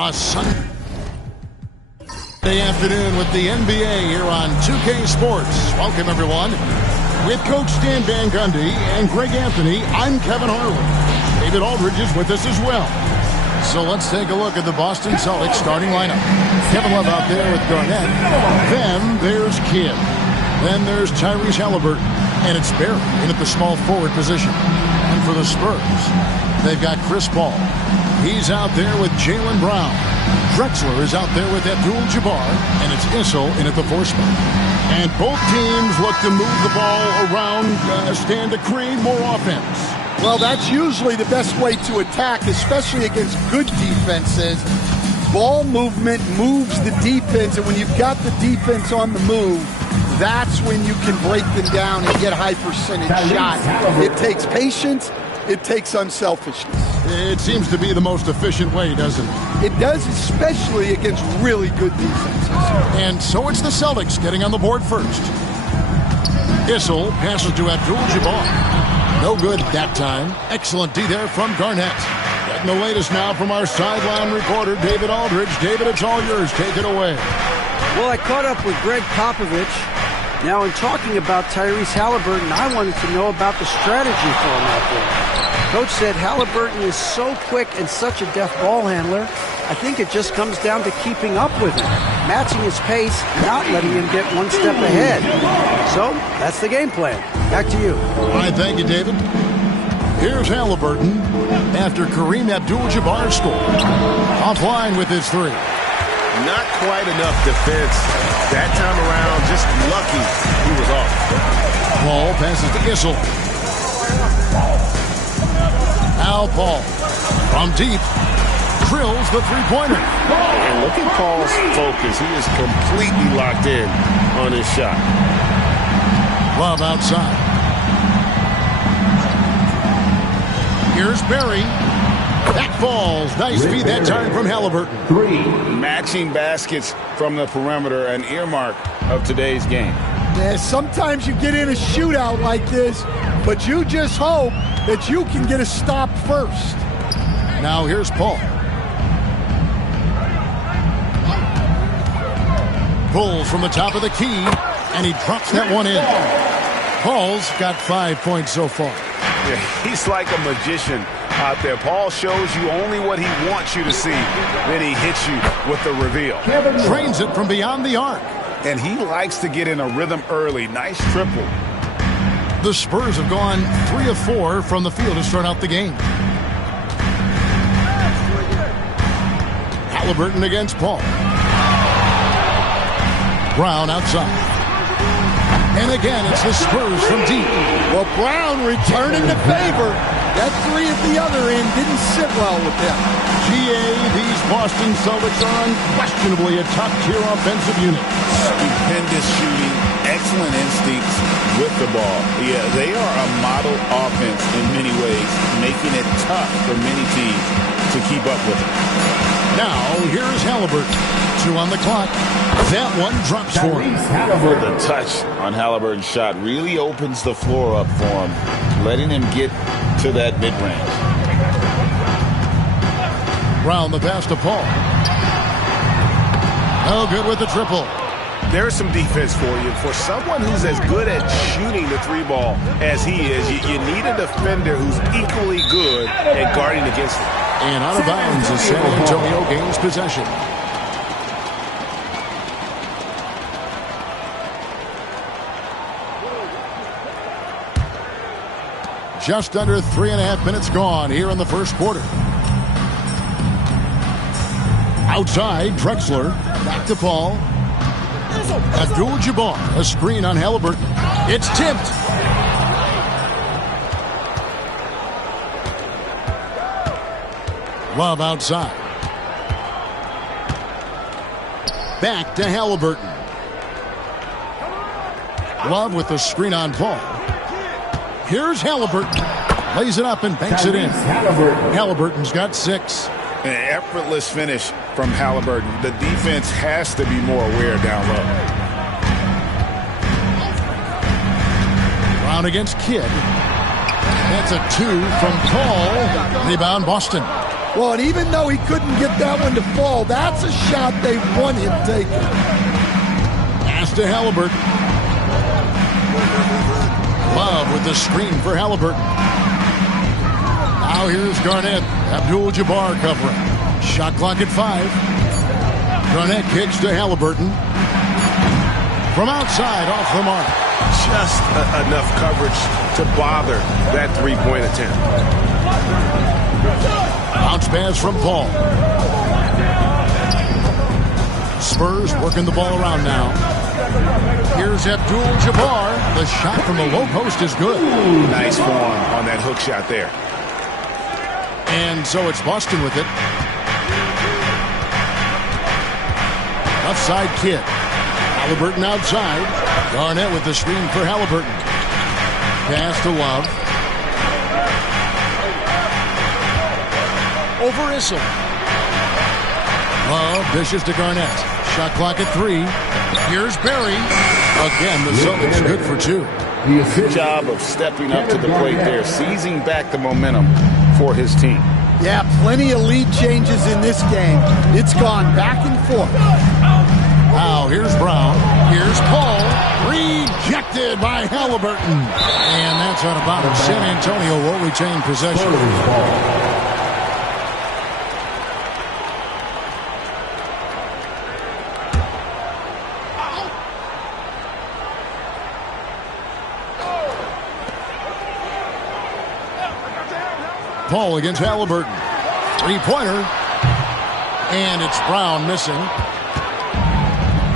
A Sunday afternoon with the NBA here on 2K Sports. Welcome, everyone. With Coach Stan Van Gundy and Greg Anthony, I'm Kevin Harlan. David Aldridge is with us as well. So let's take a look at the Boston Celtics starting lineup. Kevin Love out there with Garnett. Then there's Kidd. Then there's Tyrese Halliburton. And it's Barry in at the small forward position. And for the Spurs, they've got Chris Paul. He's out there with Jaylen Brown. Drexler is out there with Abdul-Jabbar. And it's Issel in at the 4 spot. And both teams look to move the ball around, stand to create more offense. Well, that's usually the best way to attack, especially against good defenses. Ball movement moves the defense, and when you've got the defense on the move, that's when you can break them down and get high percentage shots. It takes patience. It takes unselfishness. It seems to be the most efficient way, doesn't it? It does, especially against really good defenses. And so it's the Celtics getting on the board first. Issel passes to Abdul-Jabbar. No good that time. Excellent D there from Garnett. Getting the latest now from our sideline reporter, David Aldridge. David, it's all yours. Take it away. Well, I caught up with Greg Popovich. Now, in talking about Tyrese Halliburton, I wanted to know about the strategy for him out there. Coach said Halliburton is so quick and such a deft ball handler. I think it just comes down to keeping up with him, matching his pace, not letting him get one step ahead. So, that's the game plan. Back to you. All right, thank you, David. Here's Halliburton after Kareem Abdul-Jabbar scored. Offline with his 3. Not quite enough defense that time around. Just lucky he was off. Paul passes to Issel. Al Paul from deep drills the 3-pointer. And look at Paul's focus. He is completely locked in on his shot. Love outside. Here's Barry. That falls. Nice feed that time from Halliburton. 3. Matching baskets from the perimeter, an earmark of today's game. Yeah, sometimes you get in a shootout like this, but you just hope that you can get a stop first. Now here's Paul. Pulls from the top of the key, and he drops that one in. Paul's got 5 points so far. Yeah, he's like a magician out there. Paul shows you only what he wants you to see. Then he hits you with the reveal. Drains it from beyond the arc. And he likes to get in a rhythm early. Nice triple. The Spurs have gone 3 of 4 from the field to start out the game. Halliburton against Paul. Brown outside. And again, it's the Spurs from deep. Well, Brown returning the favor. That 3 at the other end didn't sit well with them. GA, these Boston Celtics are unquestionably a top-tier offensive unit. Stupendous shooting, excellent instincts with the ball. Yeah, they are a model offense in many ways, making it tough for many teams to keep up with it. Now, here's Halliburton. 2 on the clock. That one drops for him. The touch on Halliburton's shot really opens the floor up for him, letting him get to that mid-range. Brown the pass to Paul. Oh, good with the triple. There's some defense for you. For someone who's as good at shooting the 3-ball as he is, you need a defender who's equally good at guarding against it. And out of bounds as San Antonio gains possession. Just under 3.5 minutes gone here in the first quarter. Outside, Drexler. Back to Paul. Abdul-Jabbar. A screen on Halliburton. It's tipped. Love outside. Back to Halliburton. Love with the screen on Paul. Here's Halliburton. Lays it up and banks it in. Halliburton's got 6. An effortless finish from Halliburton. The defense has to be more aware down low. Brown against Kidd. That's a 2 from Paul. Rebound Boston. Well, and even though he couldn't get that one to fall, that's a shot they want him taking. Pass to Halliburton. Love with the screen for Halliburton. Now here's Garnett. Abdul-Jabbar covering. Shot clock at 5. Garnett kicks to Halliburton. From outside, off the mark. Just enough coverage to bother that three-point attempt. Bounce pass from Paul. Spurs working the ball around now. Here's Abdul-Jabbar. The shot from the low post is good. Nice form on that hook shot there. And so it's Boston with it. Left side Kidd. Halliburton outside. Garnett with the screen for Halliburton. Pass to Love. Over Issel. Love dishes to Garnett. Shot clock at 3. Here's Barry. Again, the Celtics good for 2. Good job of stepping up to the plate there, seizing back the momentum for his team. Yeah, plenty of lead changes in this game. It's gone back and forth. Now here's Brown. Here's Paul. Rejected by Halliburton. And that's out of bounds. San Antonio will retain possession. Paul against Halliburton. Three-pointer. And it's Brown missing.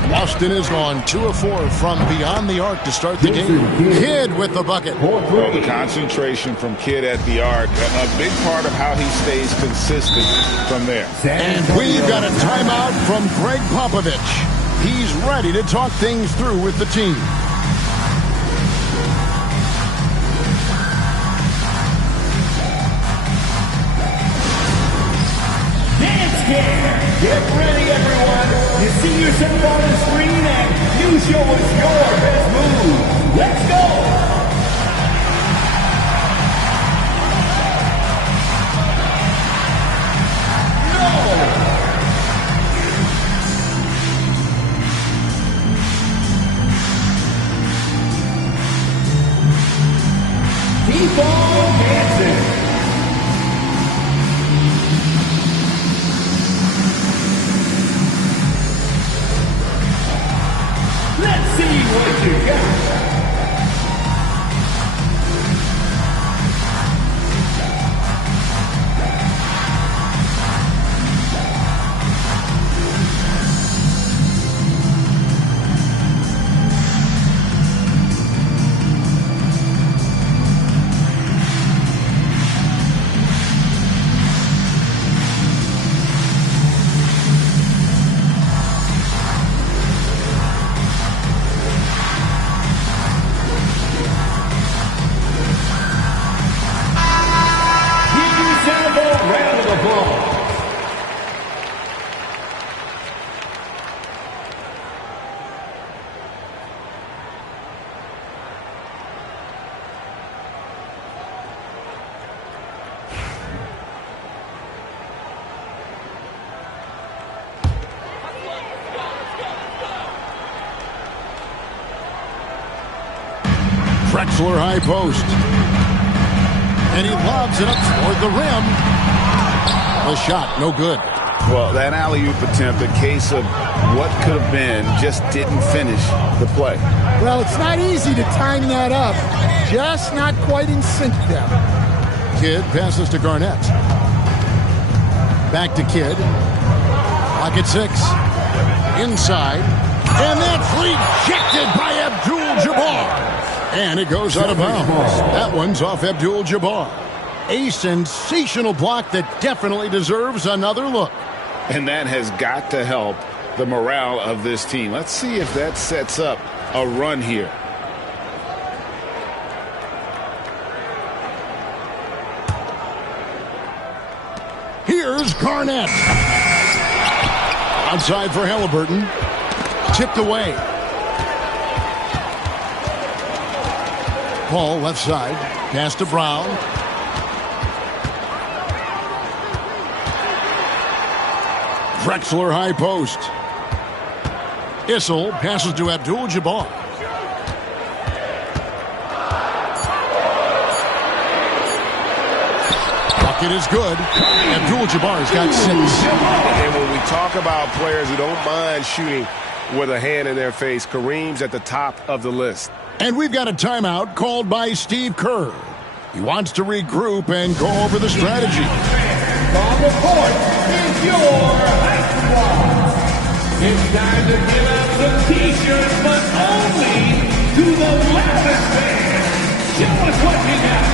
Boston has gone 2 of 4 from beyond the arc to start the game. Kidd with the bucket. Well, the concentration from Kidd at the arc, a big part of how he stays consistent from there. And we've got a timeout from Greg Popovich. He's ready to talk things through with the team. Get ready, everyone. You see yourself on the screen and you show us your best move. Let's go. No. Keep on dancing. Let's see what you got. Drexler high post. And he lobs it up toward the rim. The shot, no good. Well, that alley-oop attempt, a case of what could have been, just didn't finish the play. Well, it's not easy to time that up. Just not quite in sync there. Kidd passes to Garnett. Back to Kidd. Clock at 6. Inside. And that's rejected by Abdul-Jabbar. And it goes out of bounds. That one's off Abdul-Jabbar. A sensational block that definitely deserves another look. And that has got to help the morale of this team. Let's see if that sets up a run here. Here's Garnett. Outside for Halliburton. Tipped away. Paul left side. Pass to Brown. Drexler high post. Issel passes to Abdul-Jabbar. Bucket is good. Abdul-Jabbar's got 6. And when we talk about players who don't mind shooting with a hand in their face, Kareem's at the top of the list. And we've got a timeout called by Steve Kerr. He wants to regroup and go over the strategy. On the court is your high squad. It's time to give out some T-shirts, but only to the loudest fans. Show us what you got.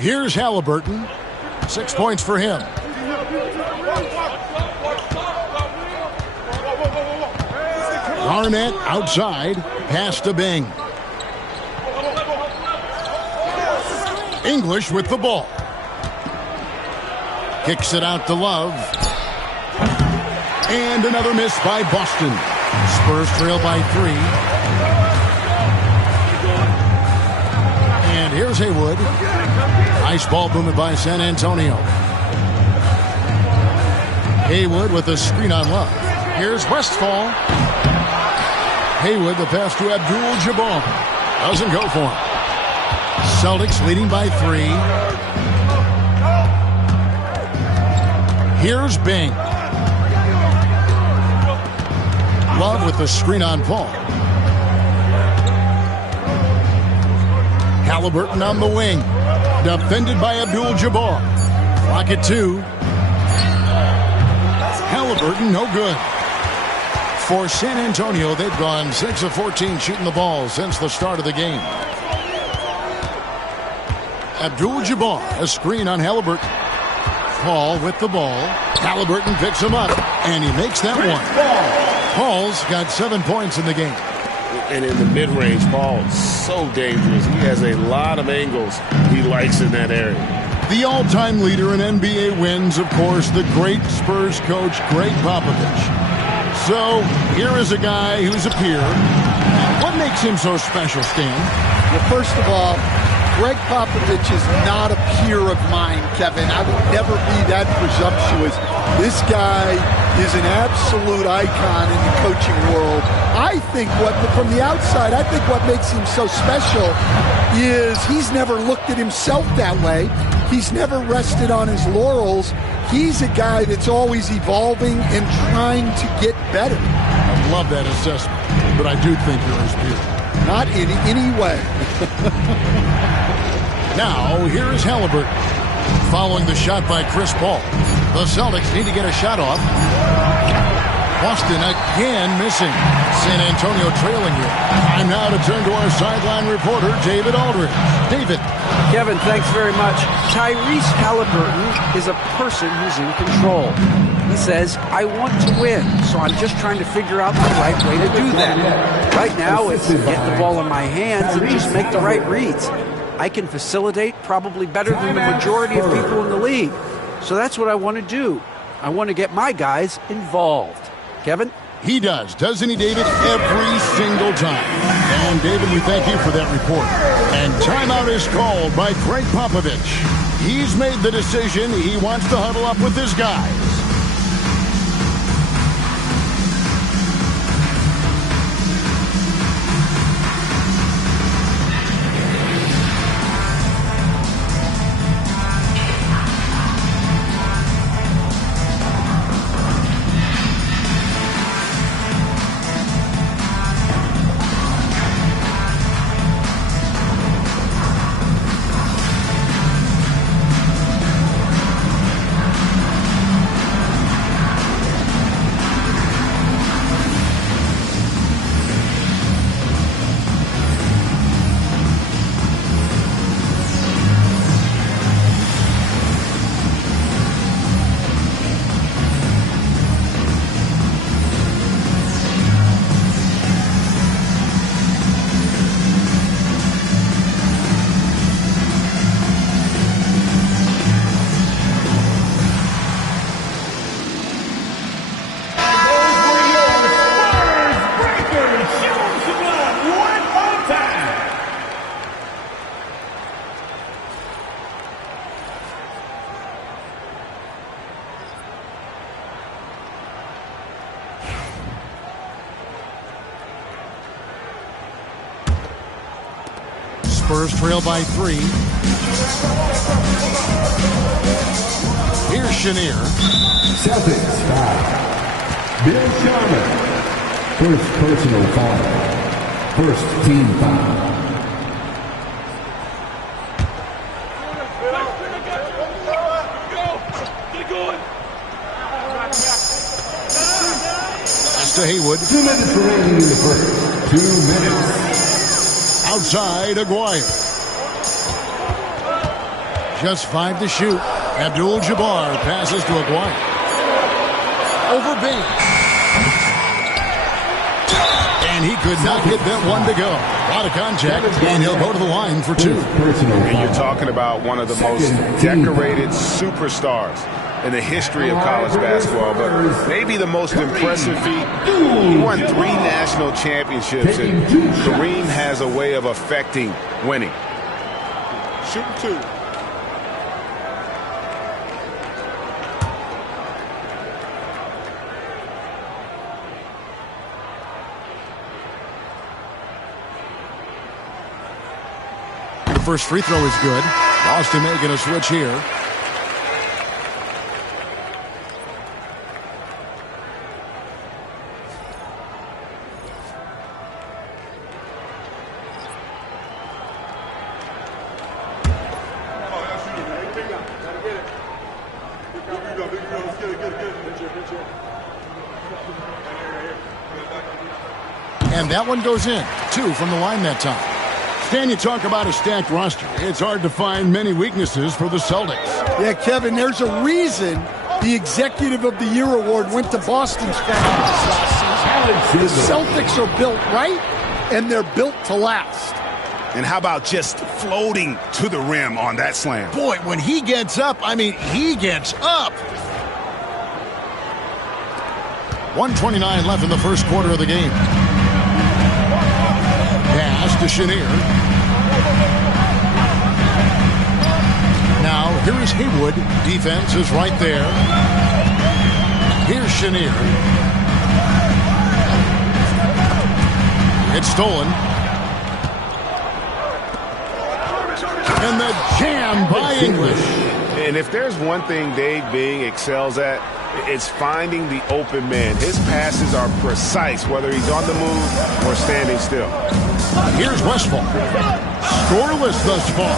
Here's Halliburton. 6 points for him. Garnett outside. Pass to Bing. English with the ball. Kicks it out to Love. And another miss by Boston. Spurs trail by 3. And here's Haywood. Nice ball movement by San Antonio. Haywood with a screen on Love. Here's Westphal. Haywood, the pass to Abdul-Jabbar. Doesn't go for him. Celtics leading by 3. Here's Bing. Love with the screen on Paul. Halliburton on the wing. Defended by Abdul-Jabbar. Clock at 2. Halliburton, no good. For San Antonio, they've gone 6 of 14 shooting the ball since the start of the game. Abdul-Jabbar, a screen on Halliburton. Paul with the ball. Halliburton picks him up, and he makes that one. Paul's got 7 points in the game. And in the mid-range, Paul's so dangerous. He has a lot of angles he likes in that area. The all-time leader in NBA wins, of course, the great Spurs coach, Greg Popovich. So here is a guy who's a peer. What makes him so special, Stan? Well, first of all, Greg Popovich is not a peer of mine, Kevin. I would never be that presumptuous. This guy is an absolute icon in the coaching world. I think from the outside, I think what makes him so special is he's never looked at himself that way. He's never rested on his laurels. He's a guy that's always evolving and trying to get better. I love that assessment, but I do think you're his peer. Not in any way. Now, here is Halliburton. Following the shot by Chris Paul. The Celtics need to get a shot off. Boston again missing. San Antonio trailing here. Time now to turn to our sideline reporter, David Aldridge. David. Kevin, thanks very much. Tyrese Halliburton is a person who's in control. He says, I want to win, so I'm just trying to figure out the right way to do that. Right now, it's get the ball in my hands and just make the right reads. I can facilitate probably better than the majority of people in the league. So that's what I want to do. I want to get my guys involved. Kevin? He does, doesn't he, David? Every single time. And, David, we thank you for that report. And timeout is called by Greg Popovich. He's made the decision. He wants to huddle up with his guys. Spurs trail by 3. Here's Chenier. Celtics foul. Bill Sharman. First personal foul. First team foul. Pass to Haywood. 2 minutes remaining in the first. 2 minutes. Outside Aguirre. Just 5 to shoot. Abdul-Jabbar passes to Aguirre. Over Bing. And he could not get that one to go. A lot of contact, and he'll go to the line for 2. And you're talking about one of the most decorated superstars in the history of college basketball, but maybe the most impressive feat. He won 3 national championships, and Kareem has a way of affecting winning. Shooting 2. The first free throw is good. Boston making a switch here. And that one goes in. 2 from the line that time. Stan, you talk about a stacked roster. It's hard to find many weaknesses for the Celtics. Yeah, Kevin, there's a reason the Executive of the Year award went to Boston's fans last season. The Celtics are built right, and they're built to last. And how about just floating to the rim on that slam? Boy, when he gets up, I mean, he gets up. 1:29 left in the first quarter of the game. Pass to Chenier. Now, here is Haywood. Defense is right there. Here's Chenier. It's stolen. And the jam by English. And if there's one thing Dave Bing excels at, it's finding the open man. His passes are precise, whether he's on the move or standing still. Here's Westphal. Scoreless thus far.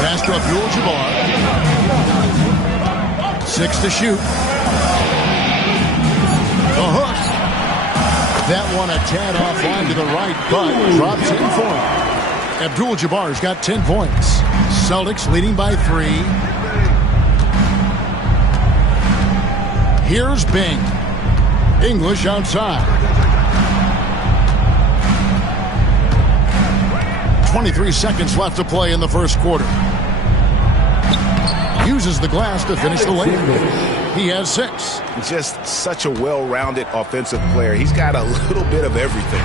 Pass to Abdul-Jabbar. 6 to shoot. The hook. That one a tad offline to the right, but drops in for him. Abdul-Jabbar's got 10 points. Celtics leading by 3. Here's Bing. English outside. 23 seconds left to play in the first quarter. Uses the glass to finish the layup. He has 6. Just such a well-rounded offensive player. He's got a little bit of everything.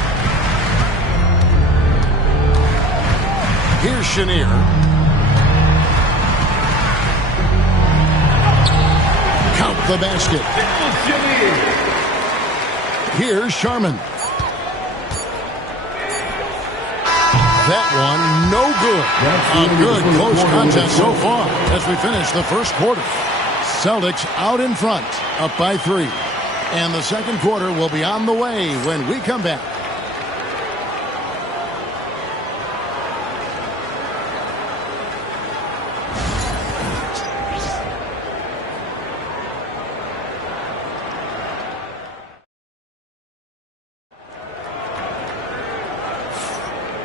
Here's Chenier. Count the basket. Here's Sharman. That one, no good. A good close contest so far as we finish the first quarter. Celtics out in front, up by 3. And the second quarter will be on the way when we come back.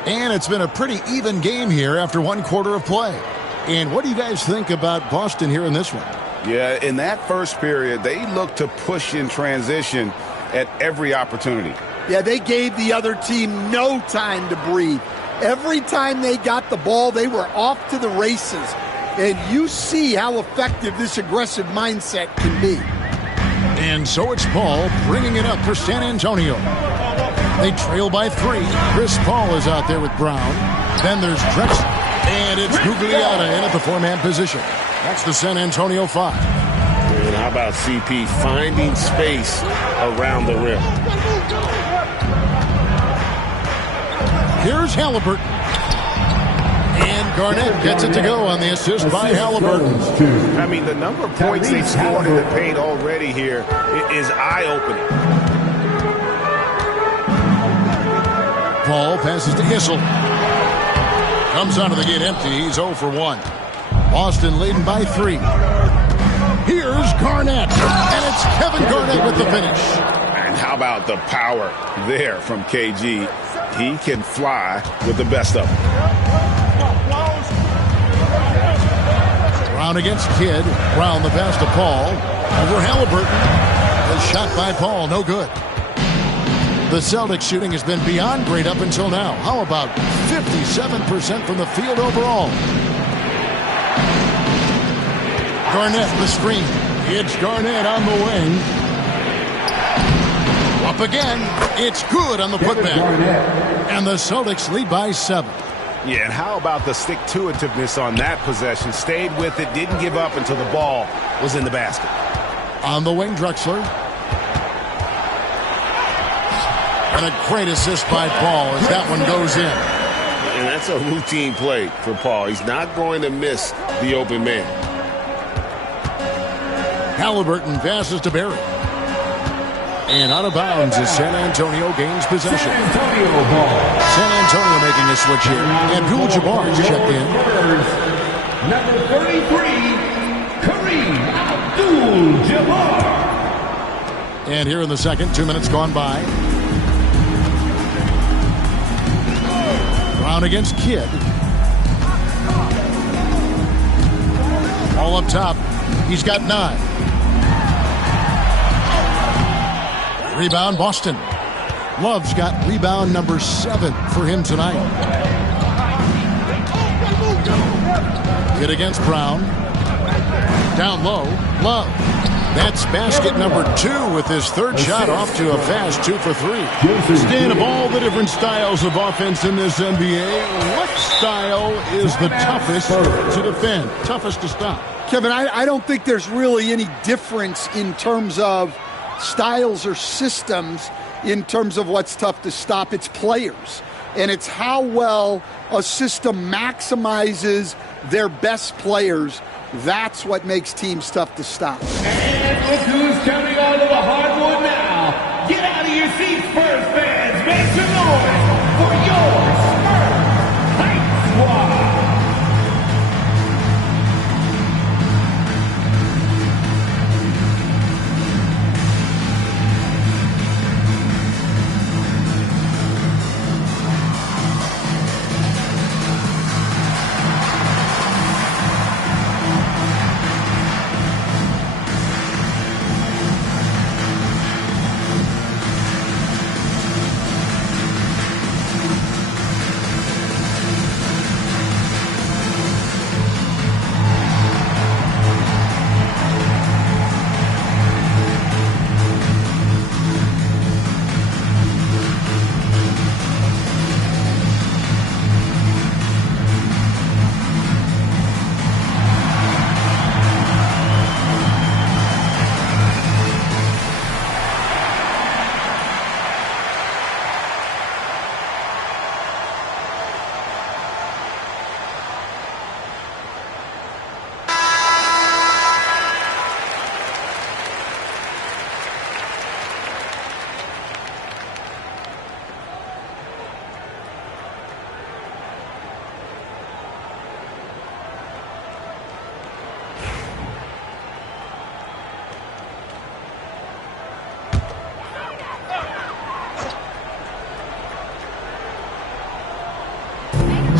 And it's been a pretty even game here after one quarter of play. And what do you guys think about Boston here in this one? Yeah, in that first period, they looked to push in transition at every opportunity. Yeah, they gave the other team no time to breathe. Every time they got the ball, they were off to the races. And you see how effective this aggressive mindset can be. And so it's Paul bringing it up for San Antonio. They trail by 3. Chris Paul is out there with Brown. Then there's Drexler. And it's Gugliotta in at the 4-man position. That's the San Antonio 5. And how about CP finding space around the rim? Here's Halliburton. And Garnett gets it to go on the assist by Halliburton. I mean, the number of points they've scored in the paint already here is eye-opening. Paul passes to Issel. Comes out of the gate empty. He's 0 for 1. Boston leading by 3. Here's Garnett. And it's Kevin Garnett with the finish. And how about the power there from KG? He can fly with the best of them. Brown against Kidd. Brown the pass to Paul. Over Halliburton. The shot by Paul, no good. The Celtics shooting has been beyond great up until now. How about 57% from the field overall? Garnett the screen. It's Garnett on the wing. Up again. It's good on the putback. And the Celtics lead by 7. Yeah, and how about the stick-to-itiveness on that possession? Stayed with it, didn't give up until the ball was in the basket. On the wing, Drexler. And a great assist by Paul as that one goes in. And that's a routine play for Paul. He's not going to miss the open man. Halliburton passes to Barry. And out of bounds as San Antonio gains possession. San Antonio ball. San Antonio making a switch here. And Abdul-Jabbar is checked in. Number 33, Kareem Abdul-Jabbar. And here in the second, 2 minutes gone by. Brown against Kidd. All up top. He's got 9. Rebound, Boston. Love's got rebound number 7 for him tonight. Hit against Brown. Down low, Love. That's basket number 2 with his third shot off to a fast 2 for 3. Stan, of all the different styles of offense in this NBA, what style is the toughest to defend, toughest to stop? Kevin, I don't think there's really any difference in terms of styles or systems in terms of what's tough to stop. It's players, and it's how well a system maximizes their best players. That's what makes teams tough to stop. And look who's coming onto the hardwood now. Get out of your seats, Spurs fans. Make some noise for your Spurs Hype Squad.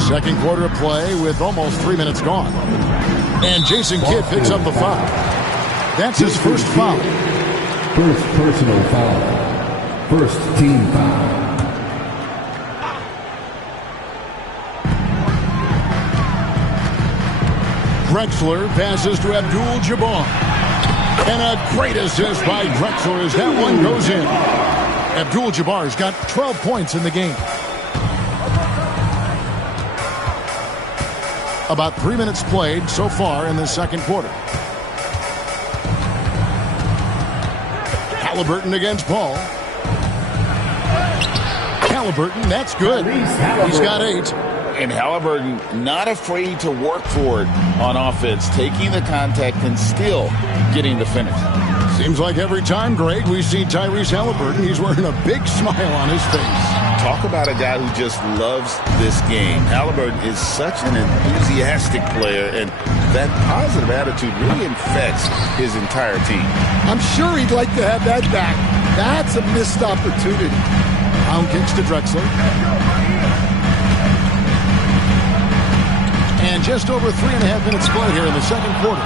Second quarter of play with almost 3 minutes gone. And Jason Kidd picks up the foul. That's his first foul. First personal foul. First team foul. Drexler passes to Abdul-Jabbar. And a great assist by Drexler as that one goes in. Abdul-Jabbar's got 12 points in the game. About 3 minutes played so far in the second quarter. Halliburton against Paul. Halliburton. That's good. He's got 8. And Halliburton not afraid to work for it on offense, taking the contact and still getting the finish. Seems like every time, Greg, we see Tyrese Halliburton, he's wearing a big smile on his face. Talk about a guy who just loves this game. Halliburton is such an enthusiastic player, and that positive attitude really infects his entire team. I'm sure he'd like to have that back. That's a missed opportunity. Brown kicks to Drexler. And just over 3.5 minutes play here in the second quarter.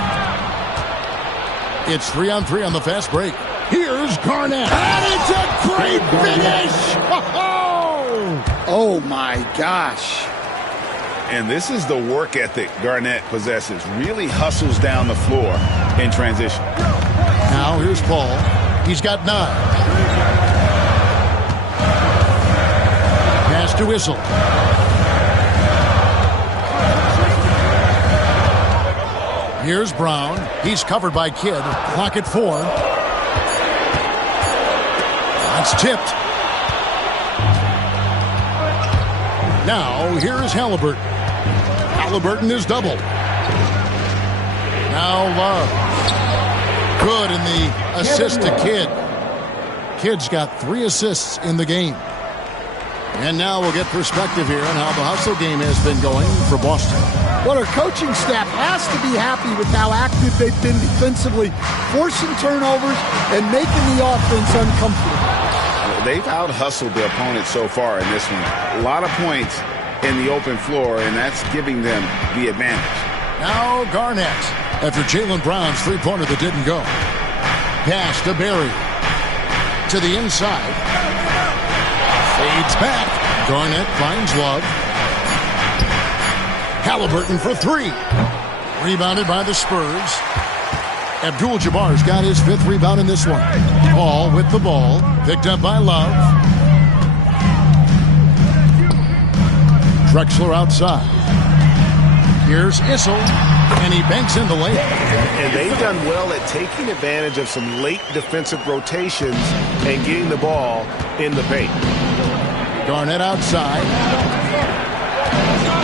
It's 3-on-3 on the fast break. Here's Garnett. And it's a great finish! Oh, my gosh. And this is the work ethic Garnett possesses. Really hustles down the floor in transition. Now here's Paul. He's got 9. Pass to Whistle. Here's Brown. He's covered by Kidd. Clock at 4. That's tipped. Now, here's Halliburton. Halliburton is doubled. Now Love. Good in the assist to Kidd. Kidd's got 3 assists in the game. And now we'll get perspective here on how the hustle game has been going for Boston. Well, our coaching staff has to be happy with how active they've been defensively, forcing turnovers and making the offense uncomfortable. They've out-hustled their opponent so far in this one. A lot of points in the open floor, and that's giving them the advantage. Now Garnett, after Jaylen Brown's three-pointer that didn't go. Pass to Barry. To the inside. Fades back. Garnett finds Love. Halliburton for 3. Rebounded by the Spurs. Abdul-Jabbar's got his 5th rebound in this one. Paul with the ball. Picked up by Love. Drexler outside. Here's Issel. And he banks in the layup. And they've done well at taking advantage of some late defensive rotations and getting the ball in the paint. Garnett outside.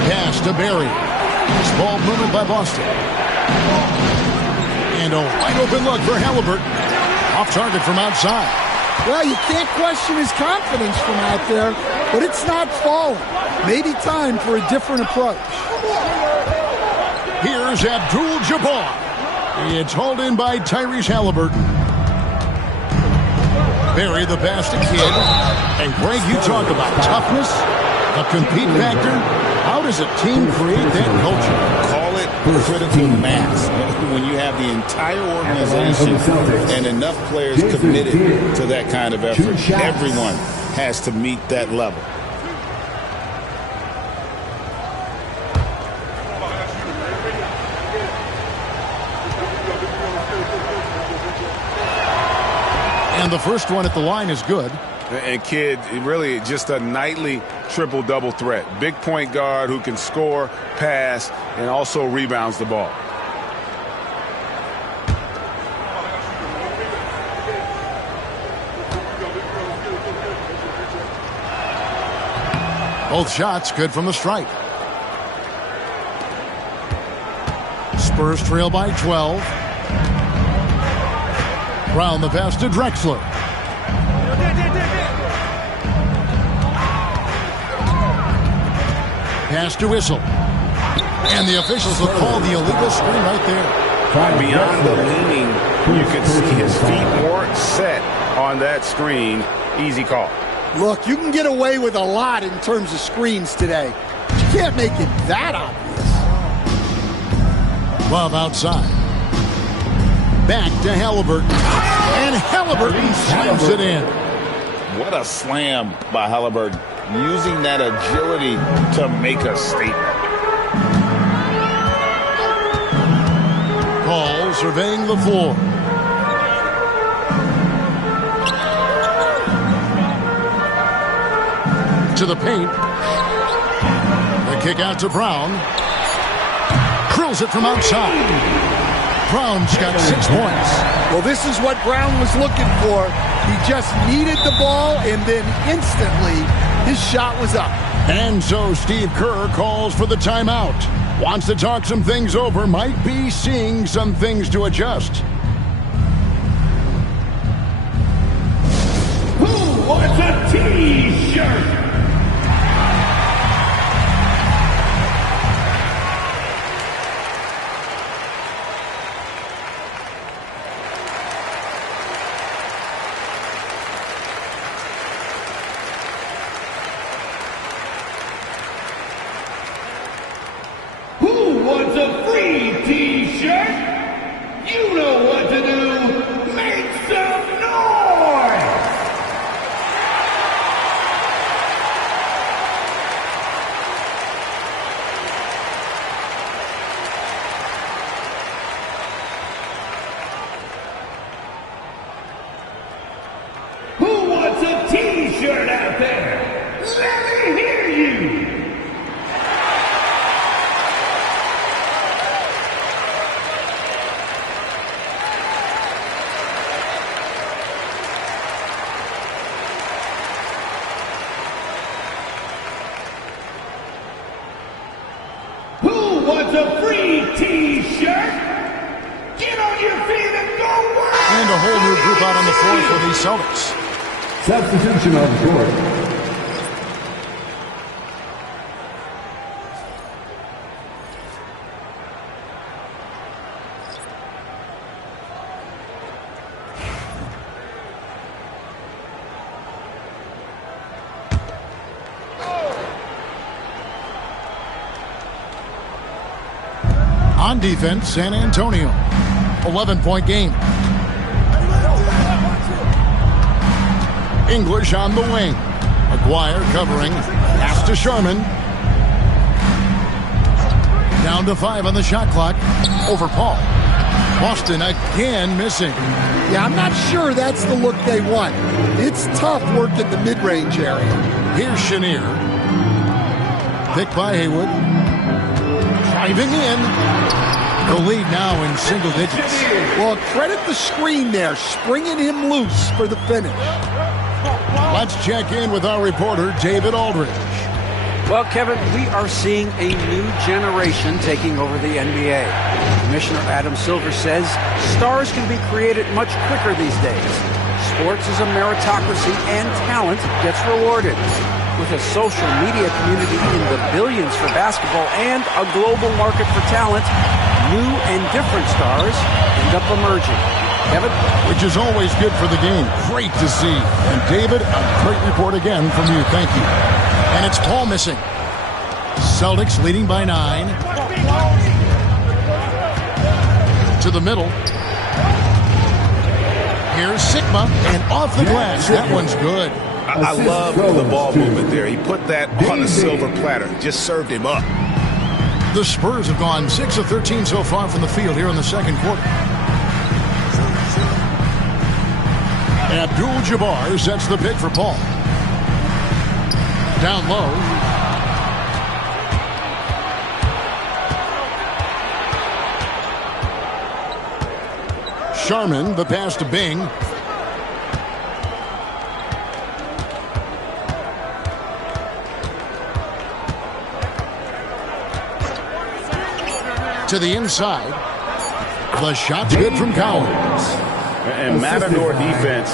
Pass to Barry. This ball movement by Boston. And a wide open look for Halliburton. Off target from outside. Well, you can't question his confidence from out there, but it's not falling. Maybe time for a different approach. Here's Abdul-Jabbar. It's hauled in by Tyrese Halliburton. Barry the pass to Kidd. And Greg, you talk about toughness, a compete factor. How does a team create that culture? Call it critical mass. When you have the entire organization and enough players committed to that kind of effort, everyone has to meet that level. And the first one at the line is good. And Kidd, really just a nightly triple-double threat. Big point guard who can score, pass, and also rebounds the ball. Both shots good from the stripe. Spurs trail by 12. Brown the pass to Drexler. Pass to Whistle. And the officials will call the illegal screen right there. Beyond the leaning, you can see his feet more set on that screen. Easy call. Look, you can get away with a lot in terms of screens today. But you can't make it that obvious. Love outside. Back to Halliburton. And Halliburton slams it in. What a slam by Halliburton. Using that agility to make a statement. Paul surveying the floor. To the paint. The kick out to Brown. Drills it from outside. Brown's got 6 points. Well, this is what Brown was looking for. He just needed the ball, and then instantly His shot was up. And so Steve Kerr calls for the timeout. Wants to talk some things over, might be seeing some things to adjust. Who wants a T-shirt? Who wants a free T-shirt? You know what to do. Make some noise! Who wants a T-shirt out there? Let me hear you! Who wants a free T-shirt? Get on your feet and go wild! And a whole new group out on the floor for the Celtics. Substitution on the court. On defense, San Antonio. 11-point game. English on the wing. McGuire covering. Pass to Sharman. Down to 5 on the shot clock. Over Paul. Boston again missing. Yeah, I'm not sure that's the look they want. It's tough work in the mid-range area. Here's Chenier. Picked by Haywood. Driving in. The lead now in single digits. Well, credit the screen there, springing him loose for the finish. Let's check in with our reporter, David Aldridge. Well, Kevin, we are seeing a new generation taking over the NBA. Commissioner Adam Silver says stars can be created much quicker these days. Sports is a meritocracy and talent gets rewarded. With a social media community in the billions for basketball and a global market for talent, new and different stars end up emerging. Kevin? Which is always good for the game. Great to see. And David, a great report again from you. Thank you. And it's Paul missing. Celtics leading by 9. To the middle. Here's Sigma, and off the glass. That one's good. I love the ball movement there. He put that on a silver platter. Just served him up. The Spurs have gone 6 of 13 so far from the field here in the second quarter. Abdul-Jabbar sets the pick for Paul. Down low. Sharman, the pass to Bing. To the inside. The shot's good from Collins. And Matador defense,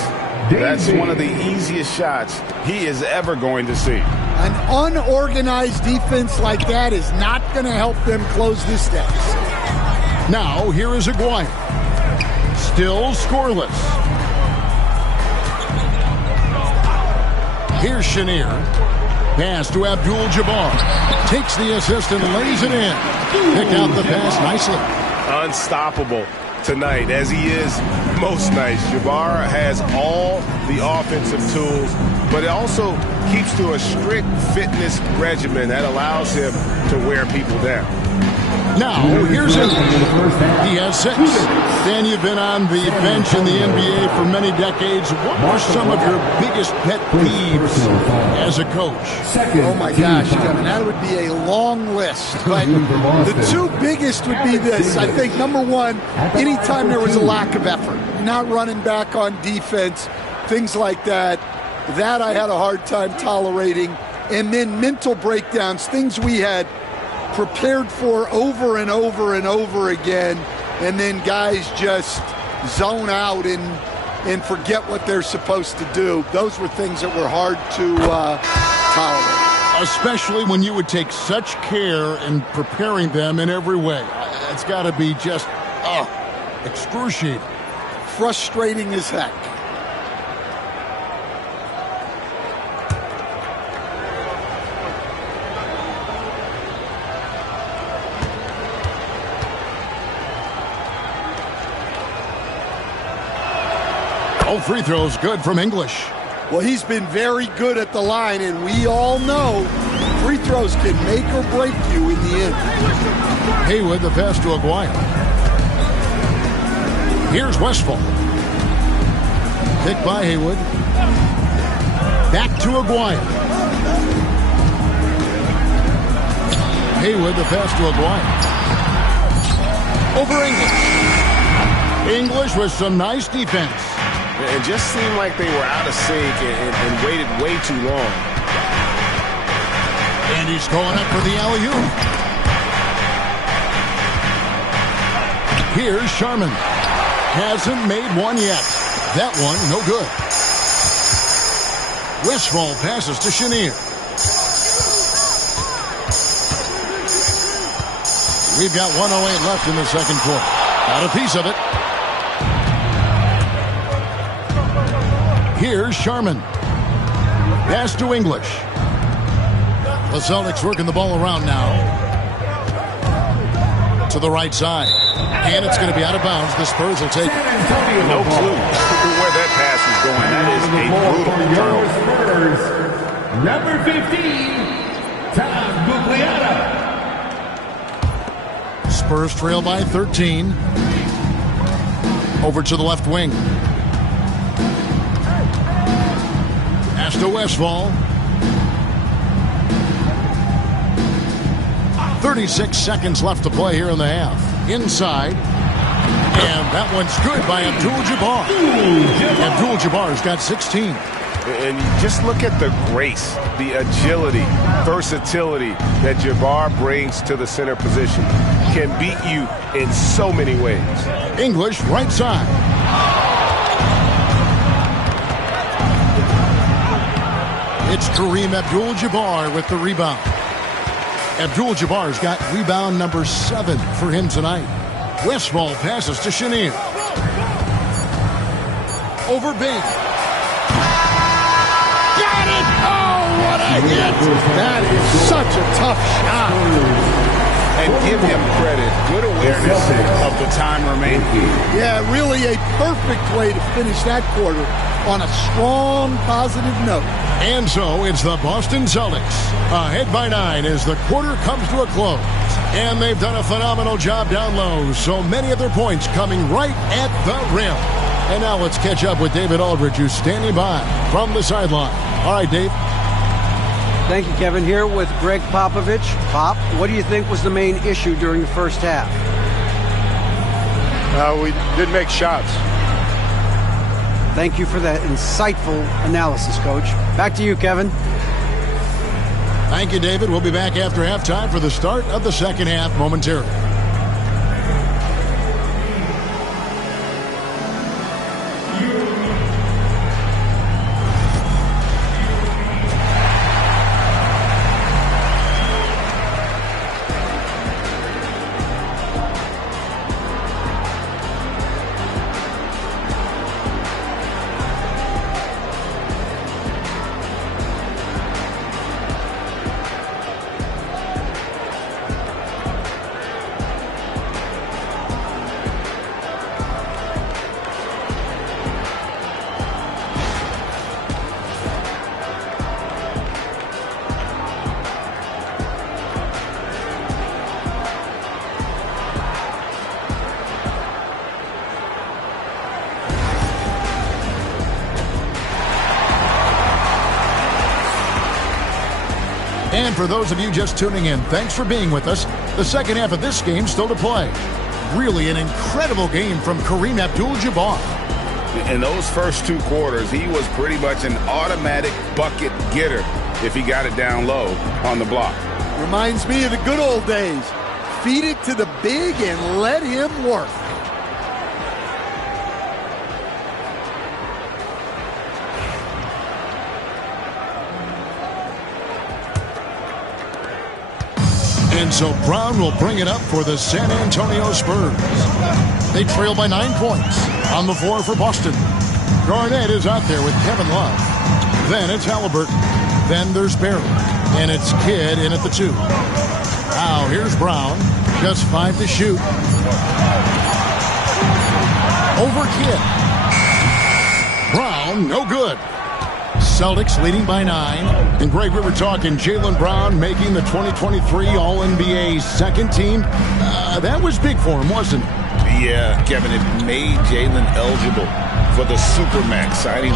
that's one of the easiest shots he is ever going to see. An unorganized defense like that is not going to help them close this deficit. Now, here is Aguirre. Still scoreless. Here's Chenier. Pass to Abdul-Jabbar. Takes the assist and lays it in. Picked out the pass nicely. Unstoppable tonight, as he is most nights. Jabbar has all the offensive tools, but it also keeps to a strict fitness regimen that allows him to wear people down. Now, here's it. He has 6. Dan, you've been on the bench in the NBA for many decades. What are some of your biggest pet peeves as a coach? Oh, my gosh, Kevin, that would be a long list. But the two biggest would be this. I think, number one, anytime there was a lack of effort, not running back on defense, things like that, that I had a hard time tolerating. and then mental breakdowns, things we had prepared for over and over and over again, and then guys just zone out and forget what they're supposed to do. Those were things that were hard to tolerate. Especially when you would take such care in preparing them in every way. It's got to be just, excruciating. Frustrating as heck. All free throws good from English. Well, he's been very good at the line, and we all know free throws can make or break you in the end. Haywood, the pass to Aguayo. Here's Westphal. Picked by Haywood. Back to Aguayo. Haywood, the pass to Aguayo. Over English. English with some nice defense. It just seemed like they were out of sync and waited way too long. And he's going up for the alley-oop. Here's Sharman. Hasn't made one yet. That one, no good. Westphal passes to Chenier. We've got 1:08 left in the second quarter. Got a piece of it. Here's Sharman. Pass to English. The Celtics working the ball around now. To the right side. And it's going to be out of bounds. The Spurs will take it. No clue where that pass is going. That is a brutal turnover. Number 15, Tom Gugliotta. Spurs trail by 13. Over to the left wing. Pass to Westphal. 36 seconds left to play here in the half. Inside. And that one's good by Abdul-Jabbar. Abdul-Jabbar's got 16. And you just look at the grace, the agility, versatility that Jabbar brings to the center position. Can beat you in so many ways. English, right side. It's Kareem Abdul-Jabbar with the rebound. Abdul-Jabbar's got rebound number 7 for him tonight. Westphal passes to Chenier. Over Bing. Got it! Oh, what a hit! That is such a tough shot. And give him credit. Good awareness of the time remaining. Yeah, really a perfect way to finish that quarter on a strong, positive note. And so it's the Boston Celtics ahead by 9 as the quarter comes to a close. And they've done a phenomenal job down low. So many of their points coming right at the rim. And now let's catch up with David Aldridge, who's standing by from the sideline. All right, Dave. Thank you, Kevin. Here with Greg Popovich. Pop, what do you think was the main issue during the first half? We didn't make shots. Thank you for that insightful analysis, Coach. Back to you, Kevin. Thank you, David. We'll be back after halftime for the start of the second half momentarily. And for those of you just tuning in, thanks for being with us. The second half of this game still to play. Really an incredible game from Kareem Abdul-Jabbar. In those first 2 quarters, he was pretty much an automatic bucket getter. if he got it down low on the block. Reminds me of the good old days. Feed it to the big and let him work. And so Brown will bring it up for the San Antonio Spurs. They trail by 9 points on the floor for Boston. Garnett is out there with Kevin Love. Then it's Halliburton. Then there's Barry. And it's Kidd in at the 2. Now here's Brown. Just 5 to shoot. Over Kidd. Brown, no good. Celtics leading by 9. And Greg, we were talking Jaylen Brown making the 2023 All-NBA second team. That was big for him, wasn't it? Yeah, Kevin, it made Jaylen eligible for the Supermax, signing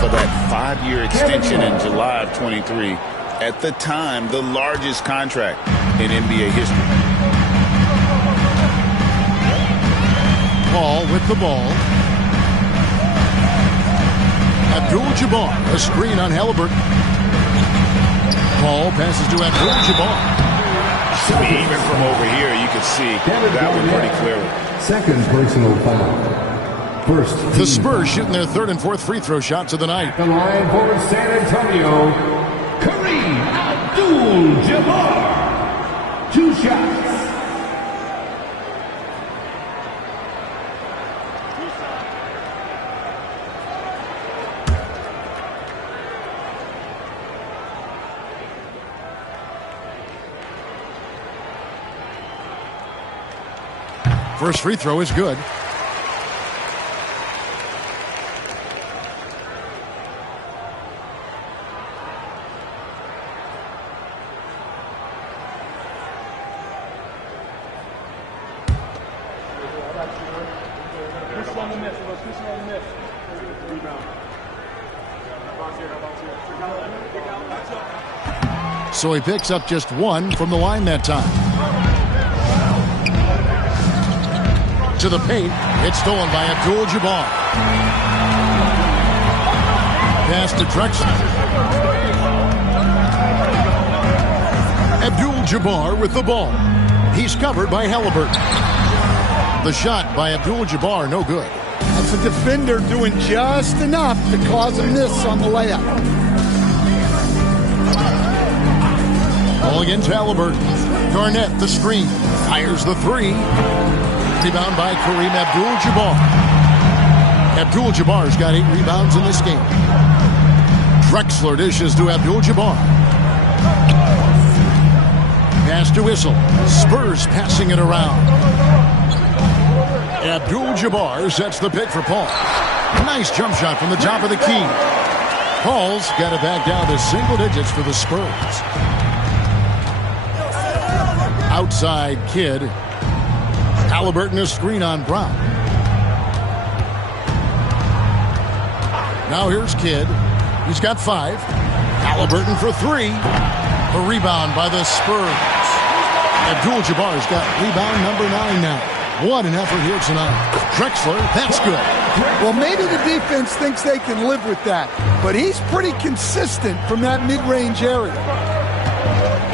for that 5-year extension in July of 23. At the time, the largest contract in NBA history. Paul with the ball. Abdul-Jabbar, a screen on Halliburton. Paul passes to Abdul-Jabbar. Even from over here, you can see that one pretty clearly. Second personal foul. First team. The Spurs shooting their 3rd and 4th free throw shots of the night. The line for San Antonio, Kareem Abdul-Jabbar. 2 shots. First free throw is good. So he picks up just 1 from the line that time. To the paint. It's stolen by Abdul-Jabbar. Pass to Drexler. Abdul-Jabbar with the ball. He's covered by Halliburton. The shot by Abdul-Jabbar, no good. That's a defender doing just enough to cause a miss on the layup. Ball against Halliburton. Garnett, the screen. Fires the 3. Rebound by Kareem Abdul-Jabbar. Abdul-Jabbar's got 8 rebounds in this game. Drexler dishes to Abdul-Jabbar. Pass to Whistle. Spurs passing it around. Abdul-Jabbar sets the pick for Paul. Nice jump shot from the top of the key. Paul's got it back down to single digits for the Spurs. Outside Kidd. Halliburton a screen on Brown. Now here's Kidd. He's got 5. Halliburton for 3. A rebound by the Spurs. Abdul-Jabbar's got rebound number 9 now. What an effort here tonight. Drexler, that's good. Well, maybe the defense thinks they can live with that, but he's pretty consistent from that mid-range area.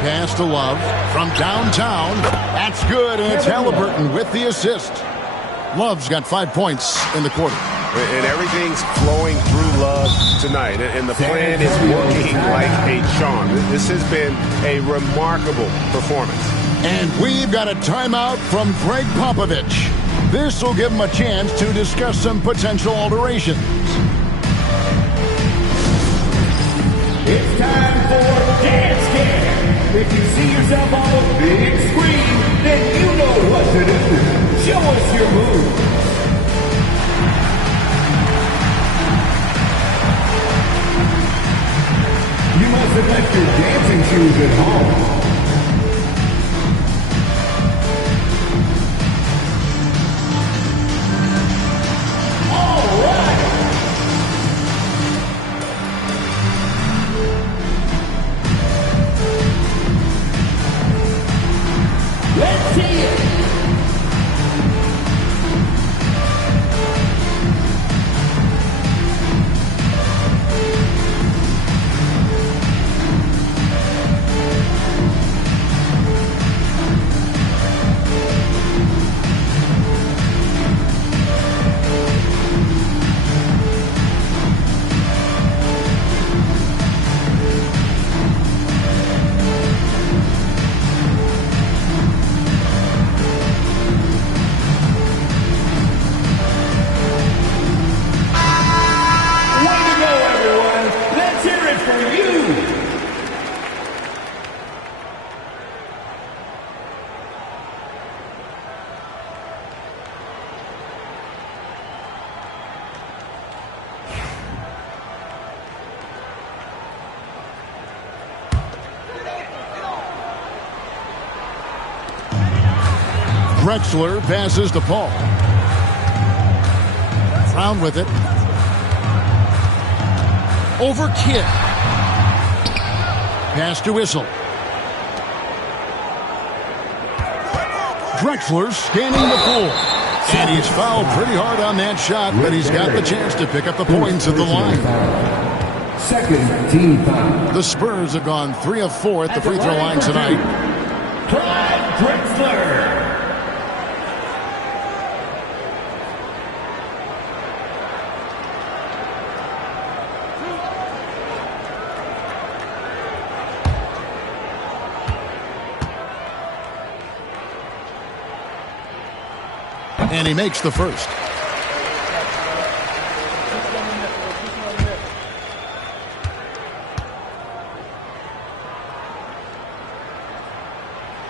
Pass to Love from downtown. That's good, and it's Halliburton with the assist. Love's got 5 points in the quarter. And everything's flowing through Love tonight. And the plan is working like a charm. This has been a remarkable performance. And we've got a timeout from Greg Popovich. This will give him a chance to discuss some potential alterations. It's time for Dance Cam. If you see yourself on the big screen, then you know what to do. Show us your move. You must have left your dancing shoes at home. All right. Let's see it. Drexler passes to Paul. Brown with it. Over Kidd. Pass to Whistle. Drexler scanning the pool. And he's fouled pretty hard on that shot, but he's got the chance to pick up the points at the line. Second team foul. The Spurs have gone 3 of 4 at the free throw line tonight. Drexler. And he makes the first.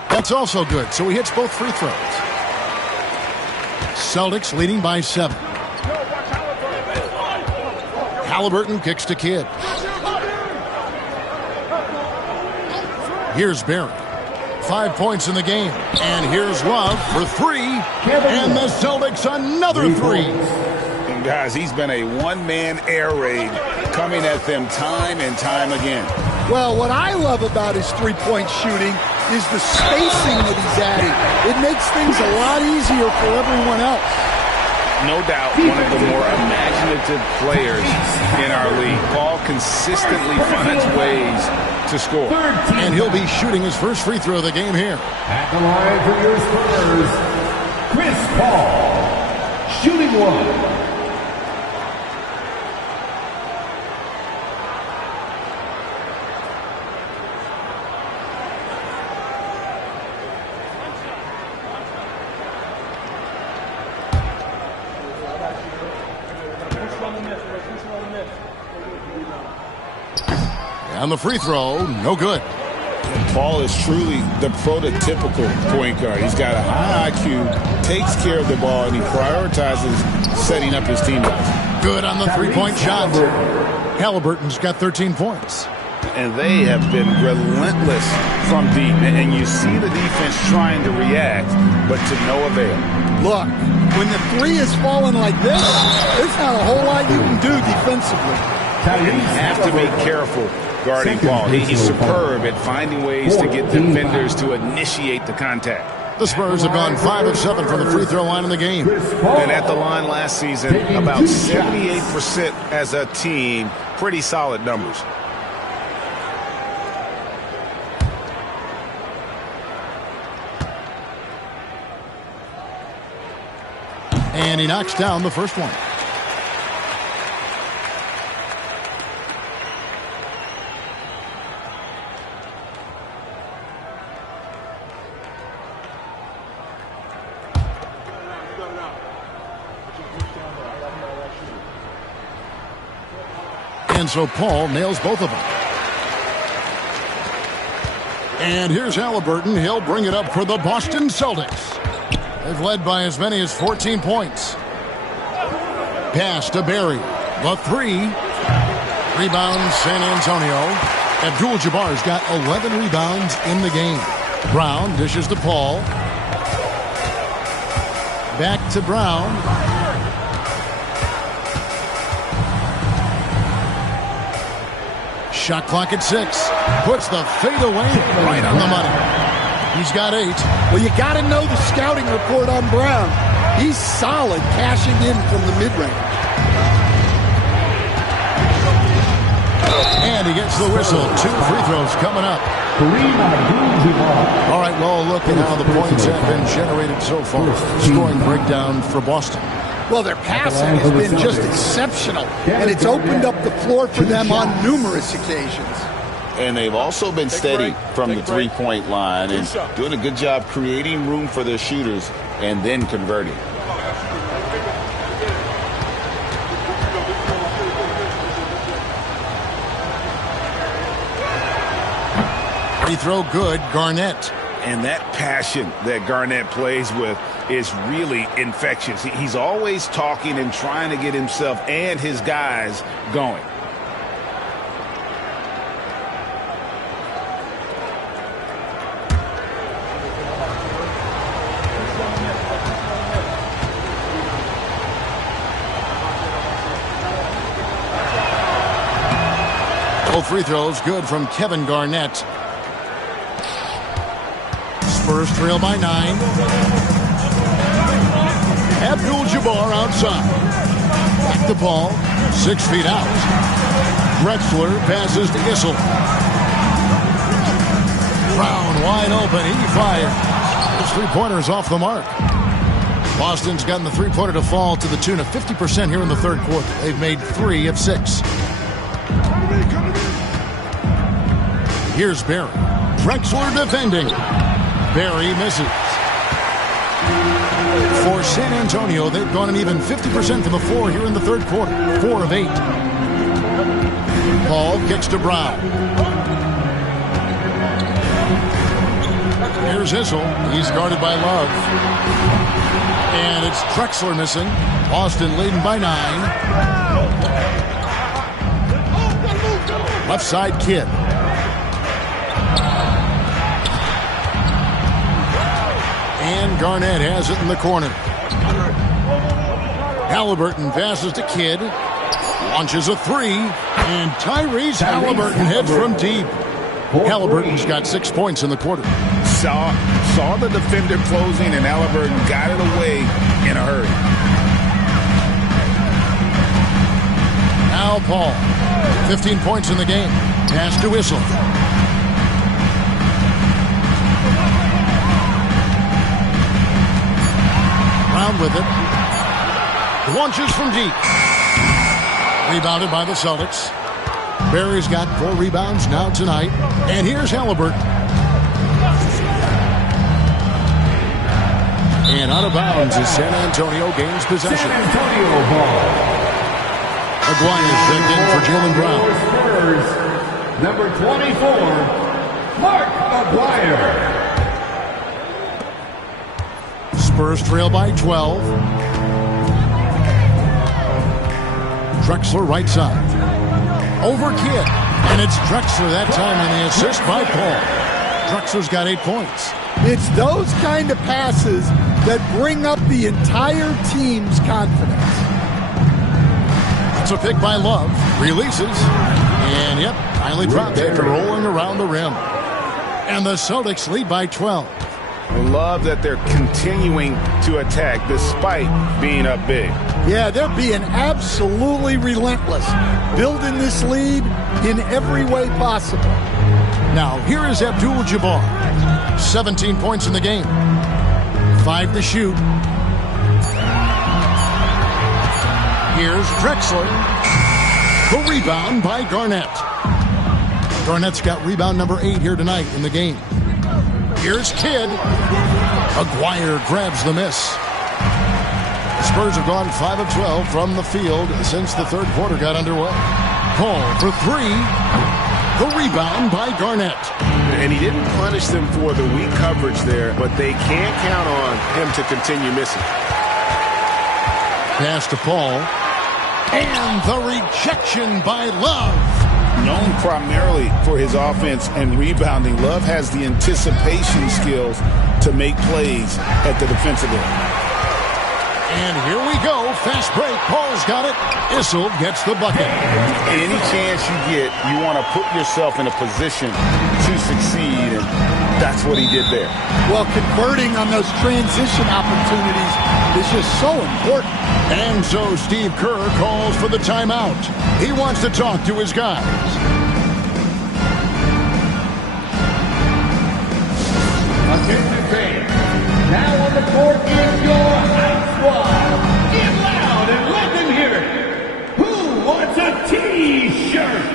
That's also good, so he hits both free throws. Celtics leading by 7. Halliburton kicks to Kidd. Here's Barry. 5 points in the game. And here's Love for 3. And the Celtics another 3. And guys, he's been a one-man air raid coming at them time and time again. Well, what I love about his three-point shooting is the spacing that he's adding. It makes things a lot easier for everyone else. No doubt one of the more imaginative players in our league. Paul consistently finds ways to score. And he'll be shooting his first free throw of the game here. At the line for your Spurs, Chris Paul. Shooting one. On the free throw, no good. Paul is truly the prototypical point guard. He's got a high IQ, takes care of the ball, and he prioritizes setting up his teammates. Good on the three-point shot. Halliburton's got 13 points. And they have been relentless from deep. And you see the defense trying to react, but to no avail. Look, when the three is falling like this, there's not a whole lot you can do defensively. You have to be careful guarding Paul. He's superb at finding ways to get defenders to initiate the contact. The Spurs have gone 5 of 7 from the free throw line in the game. And at the line last season, about 78% as a team. Pretty solid numbers. And he knocks down the first one. And so Paul nails both of them. And here's Halliburton. He'll bring it up for the Boston Celtics. They've led by as many as 14 points. Pass to Barry. The 3. Rebounds San Antonio. Abdul-Jabbar's got 11 rebounds in the game. Brown dishes to Paul. Back to Brown. Shot clock at 6. Puts the fade away right on the money. He's got 8. Well, you got to know the scouting report on Brown. He's solid cashing in from the mid-range. And he gets the whistle. 2 free throws coming up. All right, well, look at how the points have been generated so far. Scoring breakdown for Boston. Well, their passing has been just exceptional, and it's opened up the floor for them on numerous occasions. And they've also been steady from the three-point line and doing a good job creating room for their shooters and then converting. Free throw good, Garnett. And that passion that Garnett plays with is really infectious. He's always talking and trying to get himself and his guys going. Both free throws good from Kevin Garnett. Spurs trail by 9. Abdul-Jabbar outside. Back the ball. 6 feet out. Drexler passes to Issel. Brown wide open. He fires. His three-pointer is off the mark. Boston's gotten the three-pointer to fall to the tune of 50% here in the third quarter. They've made 3 of 6. Here's Barry. Drexler defending. Barry misses. For San Antonio, they've gone an even 50% from the floor here in the third quarter. 4 of 8. Paul kicks to Brown. Here's Issel. He's guarded by Love. And it's Drexler missing. Boston leading by 9. Left side Kidd. And Garnett has it in the corner. Halliburton passes to Kidd. Launches a 3. And Tyrese Halliburton heads from deep. Halliburton's got 6 points in the quarter. Saw the defender closing, and Halliburton got it away in a hurry. Now Paul. 15 points in the game. Pass to Issel. Brown with it. Launches from deep. Rebounded by the Celtics. Barry's got 4 rebounds now tonight. And here's Halliburton. And out of bounds as San Antonio gains possession. San Antonio ball. Aguirre checked in for Jaylen Brown. Spurs, number 24, Mark Aguirre. Spurs trail by 12. Drexler right side. Over Kidd. And it's Drexler that time on the assist by Paul. Drexler's got 8 points. It's those kind of passes that bring up the entire team's confidence. It's a pick by Love. Releases. And yep, finally drops it, rolling around the rim. And the Celtics lead by 12. I love that they're continuing to attack despite being up big. Yeah, they're being absolutely relentless, building this lead in every way possible. Now, here is Abdul-Jabbar. 17 points in the game. 5 to shoot. Here's Drexler. The rebound by Garnett. Garnett's got rebound number 8 here tonight in the game. Here's Kidd. Aguirre grabs the miss. The Spurs have gone 5 of 12 from the field since the third quarter got underway. Paul for 3. The rebound by Garnett. And he didn't punish them for the weak coverage there, but they can't count on him to continue missing. Pass to Paul. And the rejection by Love. Known primarily for his offense and rebounding, Love has the anticipation skills to make plays at the defensive end. And here we go. Fast break. Paul's got it. Issel gets the bucket. Any chance you get, you want to put yourself in a position to succeed, and that's what he did there. Well, converting on those transition opportunities is just so important. And so Steve Kerr calls for the timeout. He wants to talk to his guys. Attention fans, now on the court is your high squad. Get loud and let them hear it. Who wants a T-shirt?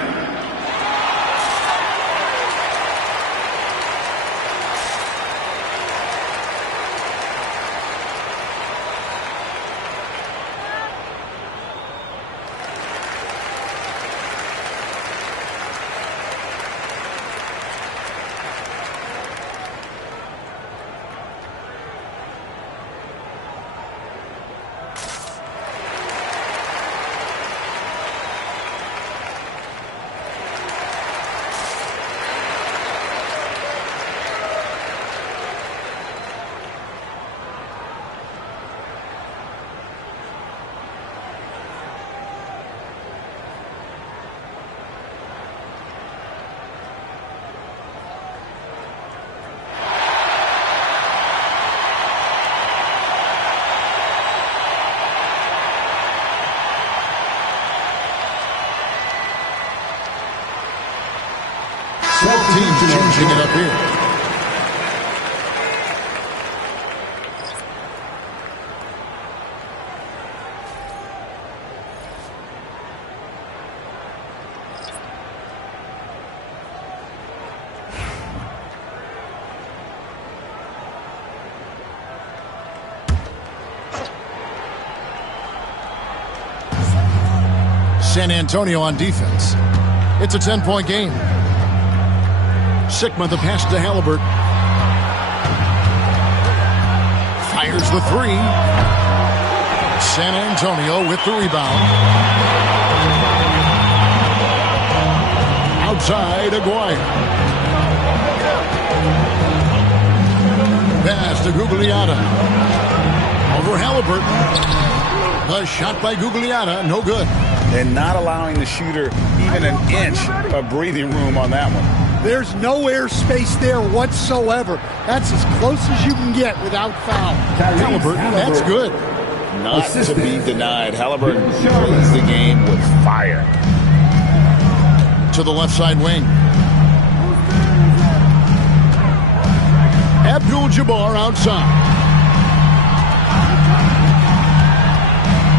changing it up here. San Antonio on defense. It's a 10-point game. Sigma the pass to Halliburton. Fires the three. San Antonio with the rebound. Outside, Aguirre. Pass to Gugliotta. Over Halliburton. The shot by Gugliotta, no good. And not allowing the shooter even an inch of breathing room on that one. There's no airspace there whatsoever. That's as close as you can get without foul. Halliburton, that's good. Not to be denied. Halliburton plays the game with fire. To the left side wing. Abdul-Jabbar outside.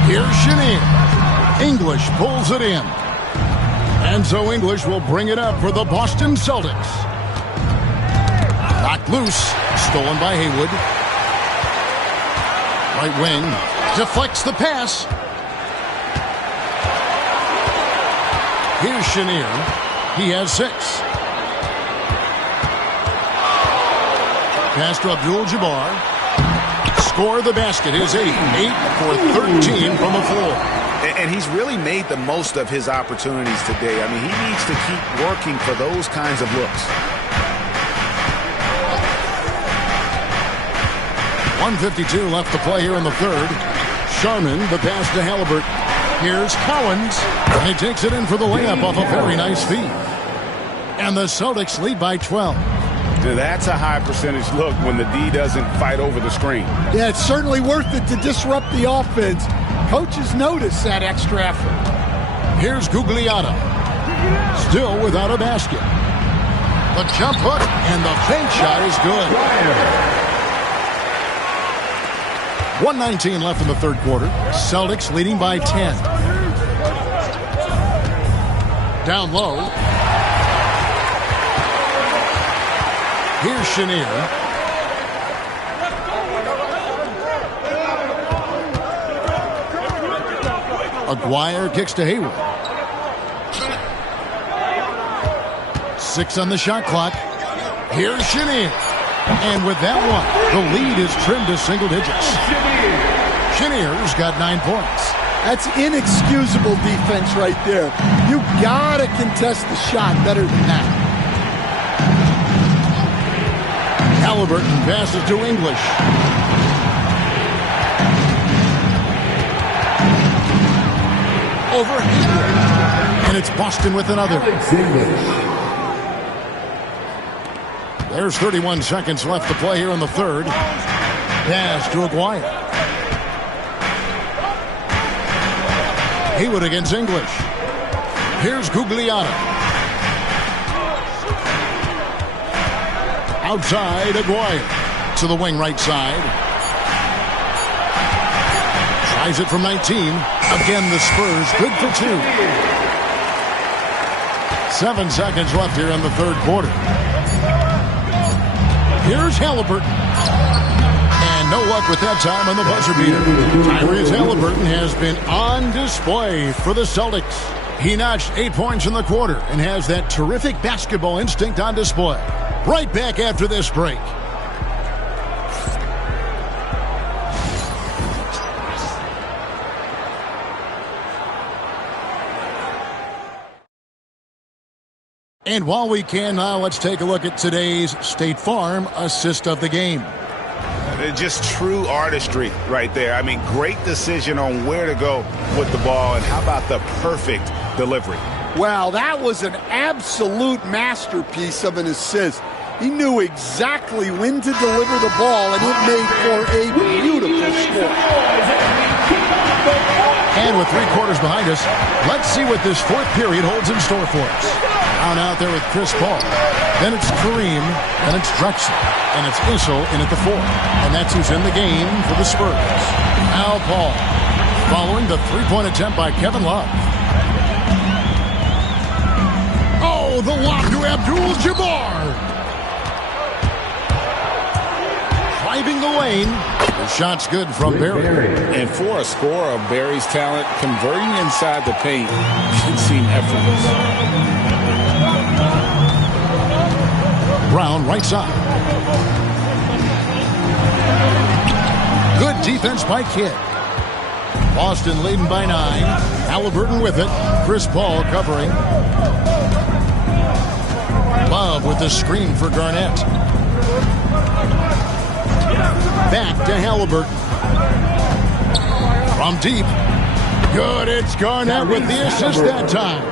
Here's Chenier. English pulls it in. And so English will bring it up for the Boston Celtics. Knocked loose. Stolen by Haywood. Right wing. Deflects the pass. Here's Chenier. He has 6. Pass to Abdul-Jabbar. Score the basket. His 8. 8 for 13 from the floor. And he's really made the most of his opportunities today. I mean, he needs to keep working for those kinds of looks. 1:52 left to play here in the third. Sharman, the pass to Halliburton. Here's Collins. And he takes it in for the layup off a very nice feed. And the Celtics lead by 12. That's a high percentage look when the D doesn't fight over the screen. Yeah, it's certainly worth it to disrupt the offense. Coaches notice that extra effort. Here's Gugliotta. Still without a basket. The jump hook and the fake shot is good. 1:19 left in the third quarter. Celtics leading by 10. Down low. Here's Chenier. Aguirre kicks to Haywood. 6 on the shot clock. Here's Chenier. And with that one, the lead is trimmed to single digits. Chenier's got 9 points. That's inexcusable defense right there. You gotta contest the shot better than that. Halliburton passes to English. Over Haywood. And it's Boston with another. There's 31 seconds left to play here in the third. Pass to Aguirre. Haywood against English. Here's Gugliotta. Outside, Aguirre. To the wing right side. Tries it from 19. Again, the Spurs good for 2. 7 seconds left here in the third quarter. Here's Halliburton. And no luck with that time on the buzzer beater. Tyrese Halliburton has been on display for the Celtics. He notched 8 points in the quarter and has that terrific basketball instinct on display. Right back after this break. And while we can now, let's take a look at today's State Farm assist of the game. Just true artistry right there. I mean, great decision on where to go with the ball, and how about the perfect delivery? Well, that was an absolute masterpiece of an assist. He knew exactly when to deliver the ball, and it made for a beautiful score. And with 3 quarters behind us, let's see what this fourth period holds in store for us. Brown out there with Chris Paul. Then it's Kareem. Then it's Drexler. And it's Issel in at the 4. And that's who's in the game for the Spurs. Now Paul. Following the three-point attempt by Kevin Love. Oh, the lob to Abdul-Jabbar. Driving the lane. The shot's good from Barry. And for a scorer of Barry's talent, converting inside the paint should seem effortless. Brown right side. Good defense by Kidd. Boston leading by 9. Halliburton with it. Chris Paul covering. Love with the screen for Garnett. Back to Halliburton. From deep. Good. It's Garnett with the assist that time.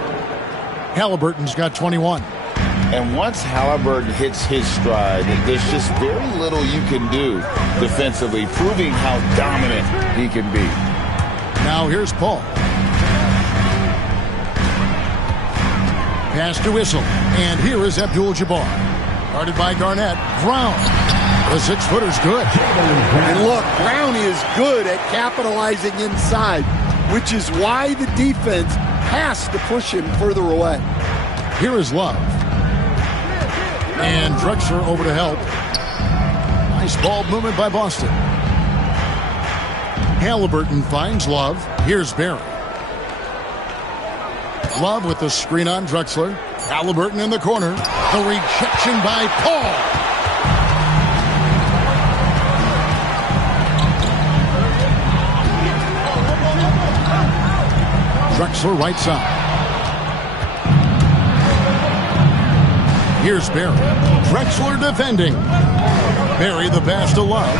Halliburton's got 21. And once Halliburton hits his stride, there's just very little you can do defensively, proving how dominant he can be. Now here's Paul. Pass to Issel. And here is Abdul-Jabbar. Guarded by Garnett. Brown. The 6-footer's good. And look, Brown is good at capitalizing inside, which is why the defense has to push him further away. Here is Love. And Drexler over to help. Nice ball movement by Boston. Halliburton finds Love. Here's Barry. Love with the screen on Drexler. Halliburton in the corner. The rejection by Paul. Drexler right side. Here's Barry. Drexler defending. Barry the pass to Love.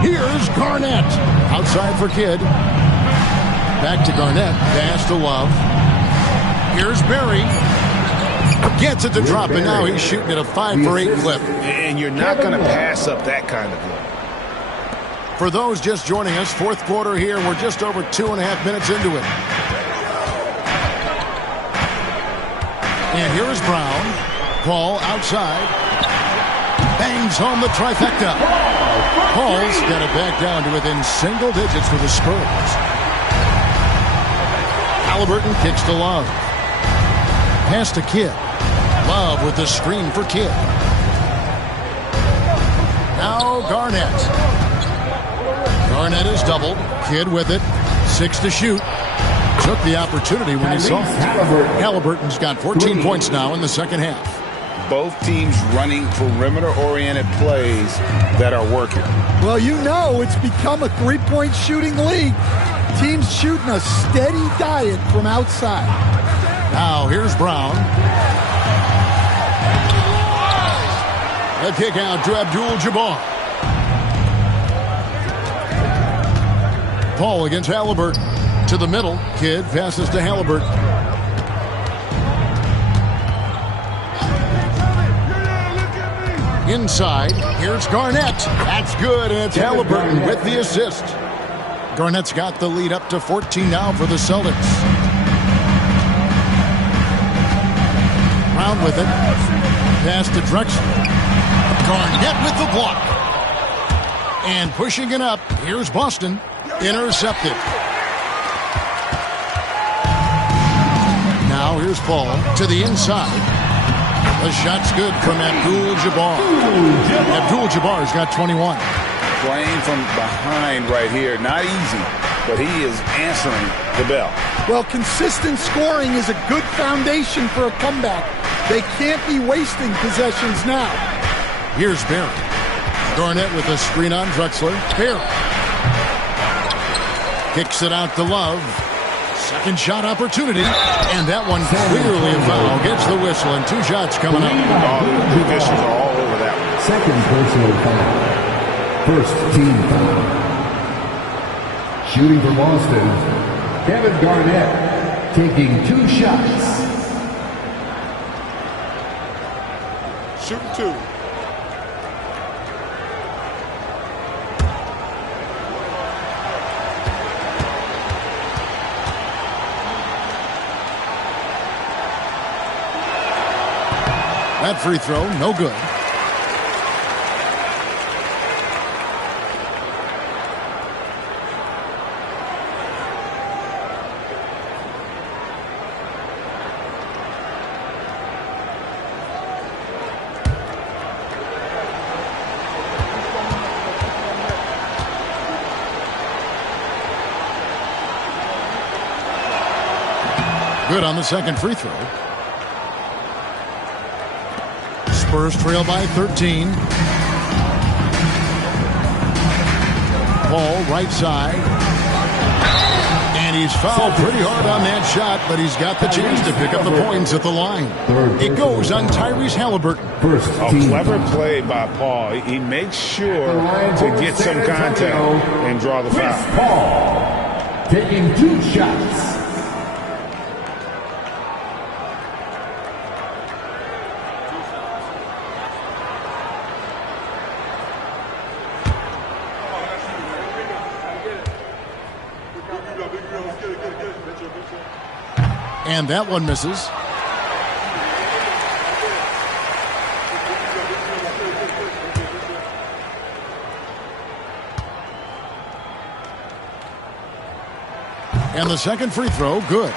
Here's Garnett. Outside for Kidd. Back to Garnett. Pass to Love. Here's Barry. Gets it to drop, and now he's shooting at a 5-for-8 clip. And you're not going to pass up that kind of look. For those just joining us, fourth quarter here. We're just over 2.5 minutes into it. And here is Brown. Paul outside. Bangs home the trifecta. Paul's got it back down to within single digits for the Spurs. Halliburton kicks to Love. Pass to Kidd. Love with the screen for Kidd. Now Garnett. Garnett is doubled. Kidd with it. 6 to shoot. Took the opportunity when he saw it. Halliburton's got 14 points now in the second half. Both teams running perimeter-oriented plays that are working. Well, you know it's become a three-point shooting league. Teams shooting a steady diet from outside. Now here's Brown. A kick out to Abdul-Jabbar. Paul against Halliburton. To the middle. Kidd passes to Halliburton. Inside. Here's Garnett. That's good, and it's Halliburton with the assist. Garnett's got the lead up to 14 now for the Celtics. Brown with it. Pass to Drexler. Garnett with the block. And pushing it up. Here's Boston. Intercepted. Now here's Paul to the inside. The shot's good from Abdul-Jabbar. Abdul-Jabbar's got 21. Playing from behind right here. Not easy, but he is answering the bell. Well, consistent scoring is a good foundation for a comeback. They can't be wasting possessions now. Here's Barry. Garnett with a screen on Drexler. Barry. Kicks it out to Love. Second shot opportunity. And that one clearly a foul. Gets the whistle, and 2 shots coming up. The officials are all over that one. Second personal foul. First team foul. Shooting for Boston, Kevin Garnett taking 2 shots. Shooting 2. That free throw, no good. Good on the second free throw. Spurs trail by 13. Paul, right side. And he's fouled pretty hard on that shot, but he's got the chance to pick up the points at the line. It goes on Tyrese Halliburton. A clever play by Paul. He makes sure to get some contact and draw the foul. Paul taking 2 shots. And that one misses. And the second free throw, good.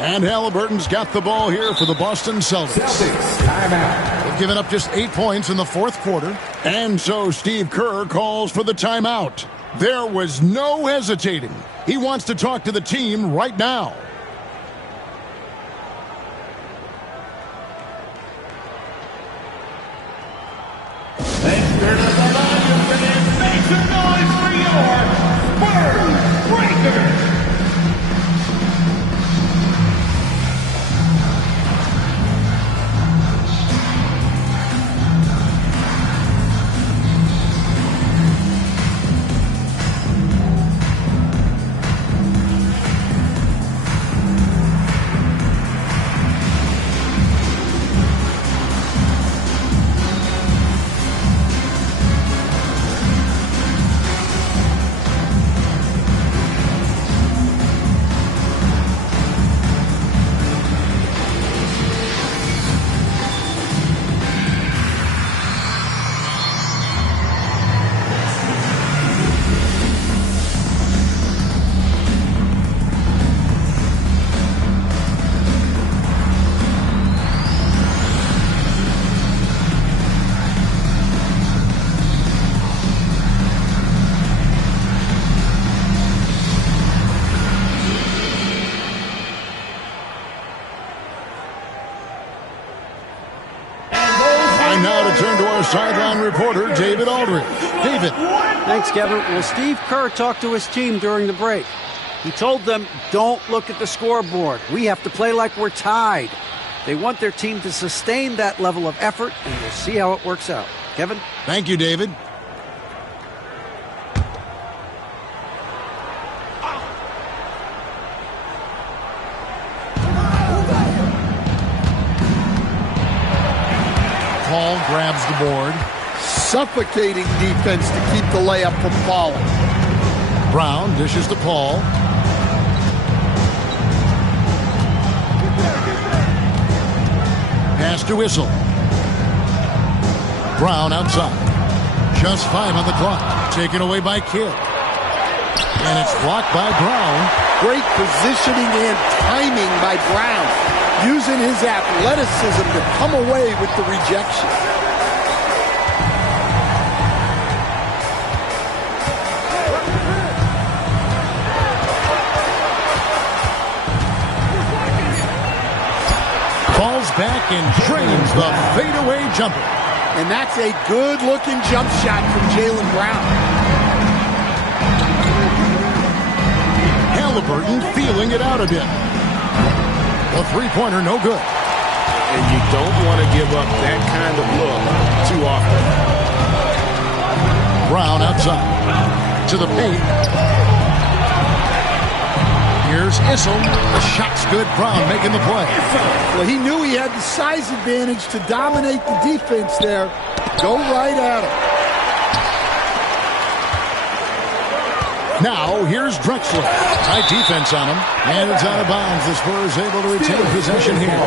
And Halliburton's got the ball here for the Boston Celtics. Timeout. They've given up just 8 points in the fourth quarter. And so Steve Kerr calls for the timeout. There was no hesitating. He wants to talk to the team right now. Let's turn up the volume for them. Make some noise for your Spurs Breakers. Sideline reporter David Aldridge. David. Thanks, Kevin. Well, Steve Kerr talked to his team during the break. He told them, don't look at the scoreboard. We have to play like we're tied. They want their team to sustain that level of effort, and we'll see how it works out. Kevin? Thank you, David. Paul grabs the board. Suffocating defense to keep the layup from falling. Brown dishes to Paul. Pass to Whistle. Brown outside. Just 5 on the clock. Taken away by Kidd. And it's blocked by Brown. Great positioning and timing by Brown, using his athleticism to come away with the rejection. Falls back and drains the fadeaway jumper. And that's a good-looking jump shot from Jaylen Brown. Halliburton feeling it out a bit. The three-pointer, no good. And you don't want to give up that kind of look too often. Brown outside. To the paint. Here's Issel. The shot's good. Brown making the play. Well, he knew he had the size advantage to dominate the defense there. Go right at him. Now, here's Drexler. Tight defense on him, and it's out of bounds. The Spurs able to retain possession here.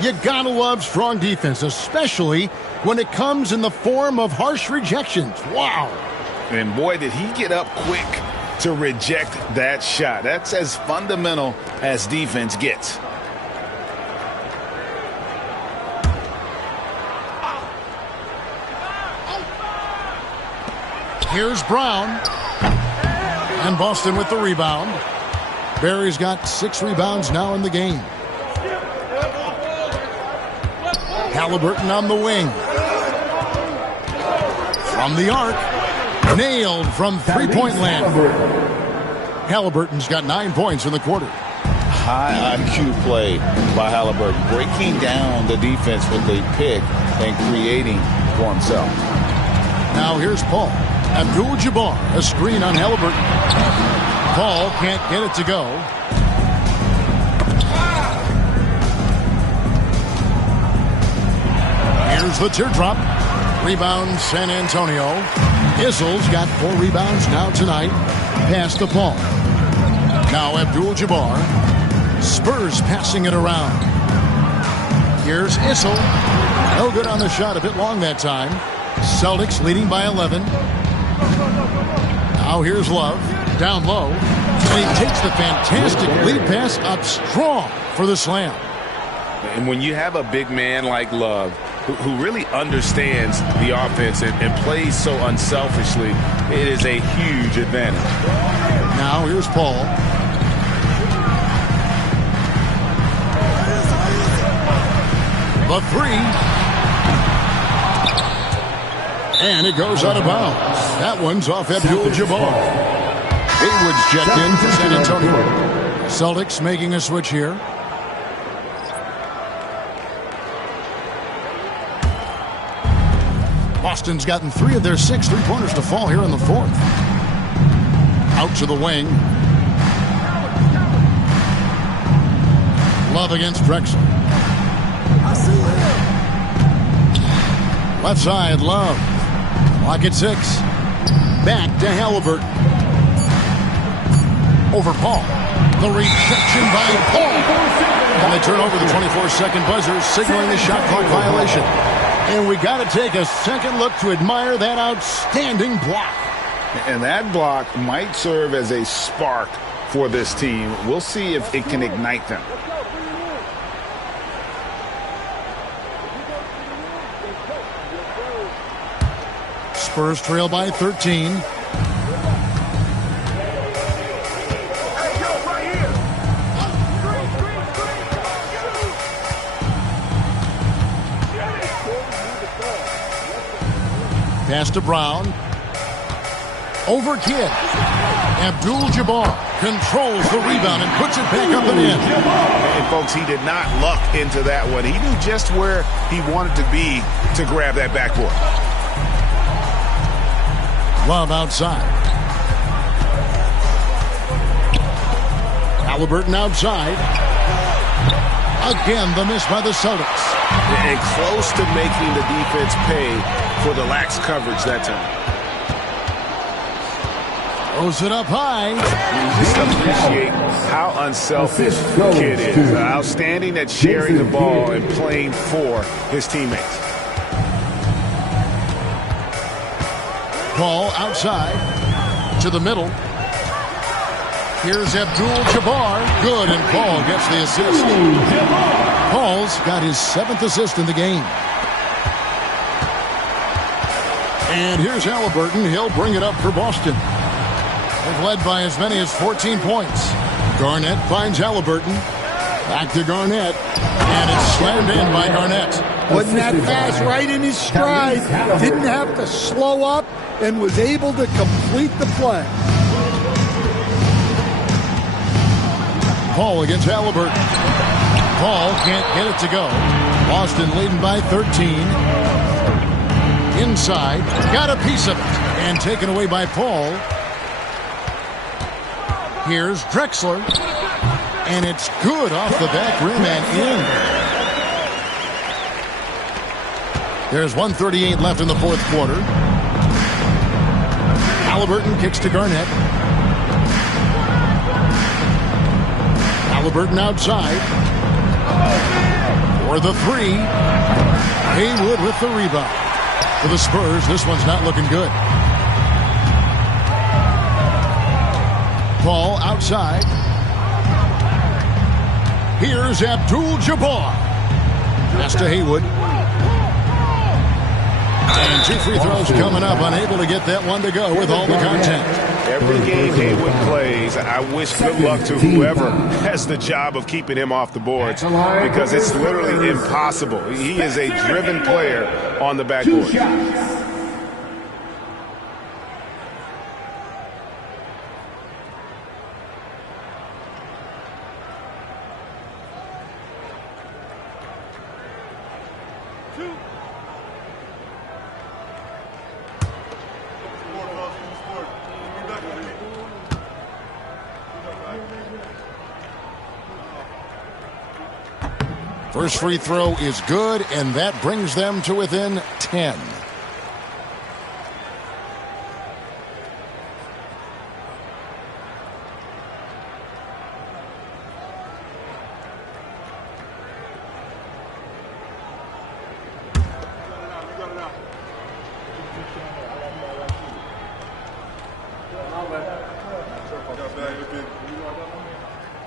You gotta love strong defense, especially when it comes in the form of harsh rejections. Wow. And boy, did he get up quick to reject that shot. That's as fundamental as defense gets. Here's Brown. And Boston with the rebound. Barry's got 6 rebounds now in the game. Haliburton on the wing. From the arc. Nailed from three-point land. Haliburton's got 9 points in the quarter. High IQ play by Haliburton. Breaking down the defense with a pick and creating for himself. Now here's Paul. Abdul-Jabbar, a screen on Haliburton. Paul can't get it to go. Here's the teardrop. Rebound San Antonio. Izzel's got 4 rebounds now tonight. Pass to Paul. Now Abdul-Jabbar. Spurs passing it around. Here's Izzel. No good on the shot. A bit long that time. Celtics leading by 11. Now here's Love. Down low. And he takes the fantastic lead pass up strong for the slam. And when you have a big man like Love, who really understands the offense and plays so unselfishly, it is a huge advantage. Now here's Paul. The 3. And it goes out of bounds. That one's off Abdul-Jabbar. Hayward's checked in for San Antonio. Celtics making a switch here. Boston's gotten 3 of their 6 3-pointers to fall here in the 4th. Out to the wing. Love against Drexler. Left side, Love. Clock at 6. Back to Haliburton. Over Paul. The rejection by Paul. And they turn over the 24-second buzzer, signaling the shot clock violation. And we got to take a second look to admire that outstanding block. And that block might serve as a spark for this team. We'll see if it can ignite them. Spurs trail by 13. Pass to Brown. Over Kidd. Abdul-Jabbar controls the rebound and puts it back up and in. And folks, he did not luck into that one. He knew just where he wanted to be to grab that backboard. Love outside. Haliburton outside. Again, the miss by the Celtics. And close to making the defense pay for the lax coverage that time. Throws it up high. You just appreciate how unselfish the kid is. Outstanding at sharing the ball and playing for his teammates. Paul outside to the middle. Here's Abdul-Jabbar. Good, and Paul gets the assist. Paul's got his 7th assist in the game. And here's Haliburton. He'll bring it up for Boston. They've led by as many as 14 points. Garnett finds Haliburton. Back to Garnett. And it's slammed in by Garnett. Wasn't that pass right in his stride? Didn't have to slow up and was able to complete the play. Paul against Haliburton. Paul can't get it to go. Boston leading by 13. Inside. Got a piece of it. And taken away by Paul. Here's Drexler. And it's good off the back rim and in. There's 1:38 left in the 4th quarter. Halliburton kicks to Garnett. Halliburton outside. For the three. Haywood with the rebound. For the Spurs, this one's not looking good. Ball outside. Here's Abdul-Jabbar. Pass to Haywood. And 2 free throws coming up. Unable to get that one to go with all the content. Every game Haywood plays, I wish good luck to whoever has the job of keeping him off the boards, because it's literally impossible. He is a driven player on the backboard. First free throw is good, and that brings them to within 10.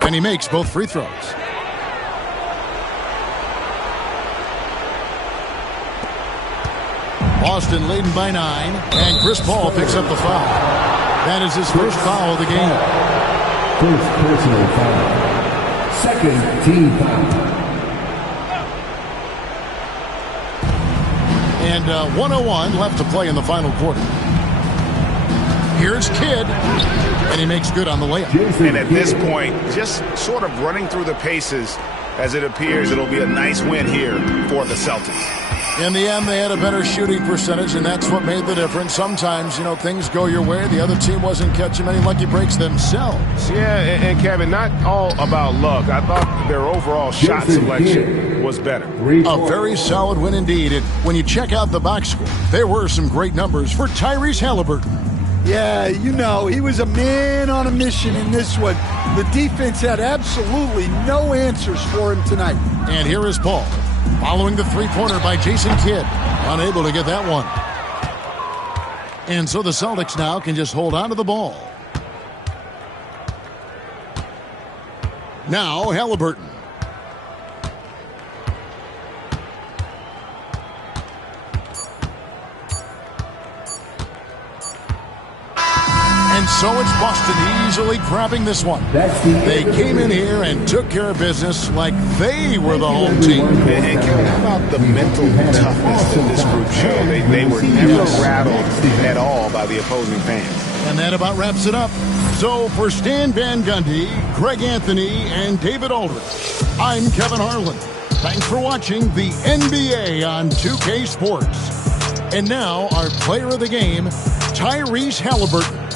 And he makes both free throws. Boston leading by 9, and Chris Paul picks up the foul. That is his first foul of the game. First personal foul. Second team foul. And 1:01 left to play in the final quarter. Here's Kidd, and he makes good on the layup. And at this point, just sort of running through the paces, as it appears it'll be a nice win here for the Celtics. In the end, they had a better shooting percentage, and that's what made the difference. Sometimes, you know, things go your way. The other team wasn't catching many lucky breaks themselves. Yeah, and Kevin, not all about luck. I thought their overall shot selection was better. A very solid win indeed. And when you check out the box score, there were some great numbers for Tyrese Halliburton. Yeah, you know, he was a man on a mission in this one. The defense had absolutely no answers for him tonight. And here is Paul, following the three-pointer by Jason Kidd. Unable to get that one. And so the Celtics now can just hold on to the ball. Now Halliburton. And so it's Boston easily grabbing this one. They came in here and took care of business like they were the home team. And Kevin, how about the mental toughness that this group showed? They were never rattled at all by the opposing fans. And that about wraps it up. So for Stan Van Gundy, Greg Anthony, and David Aldridge, I'm Kevin Harlan. Thanks for watching the NBA on 2K Sports. And now our player of the game, Tyrese Halliburton.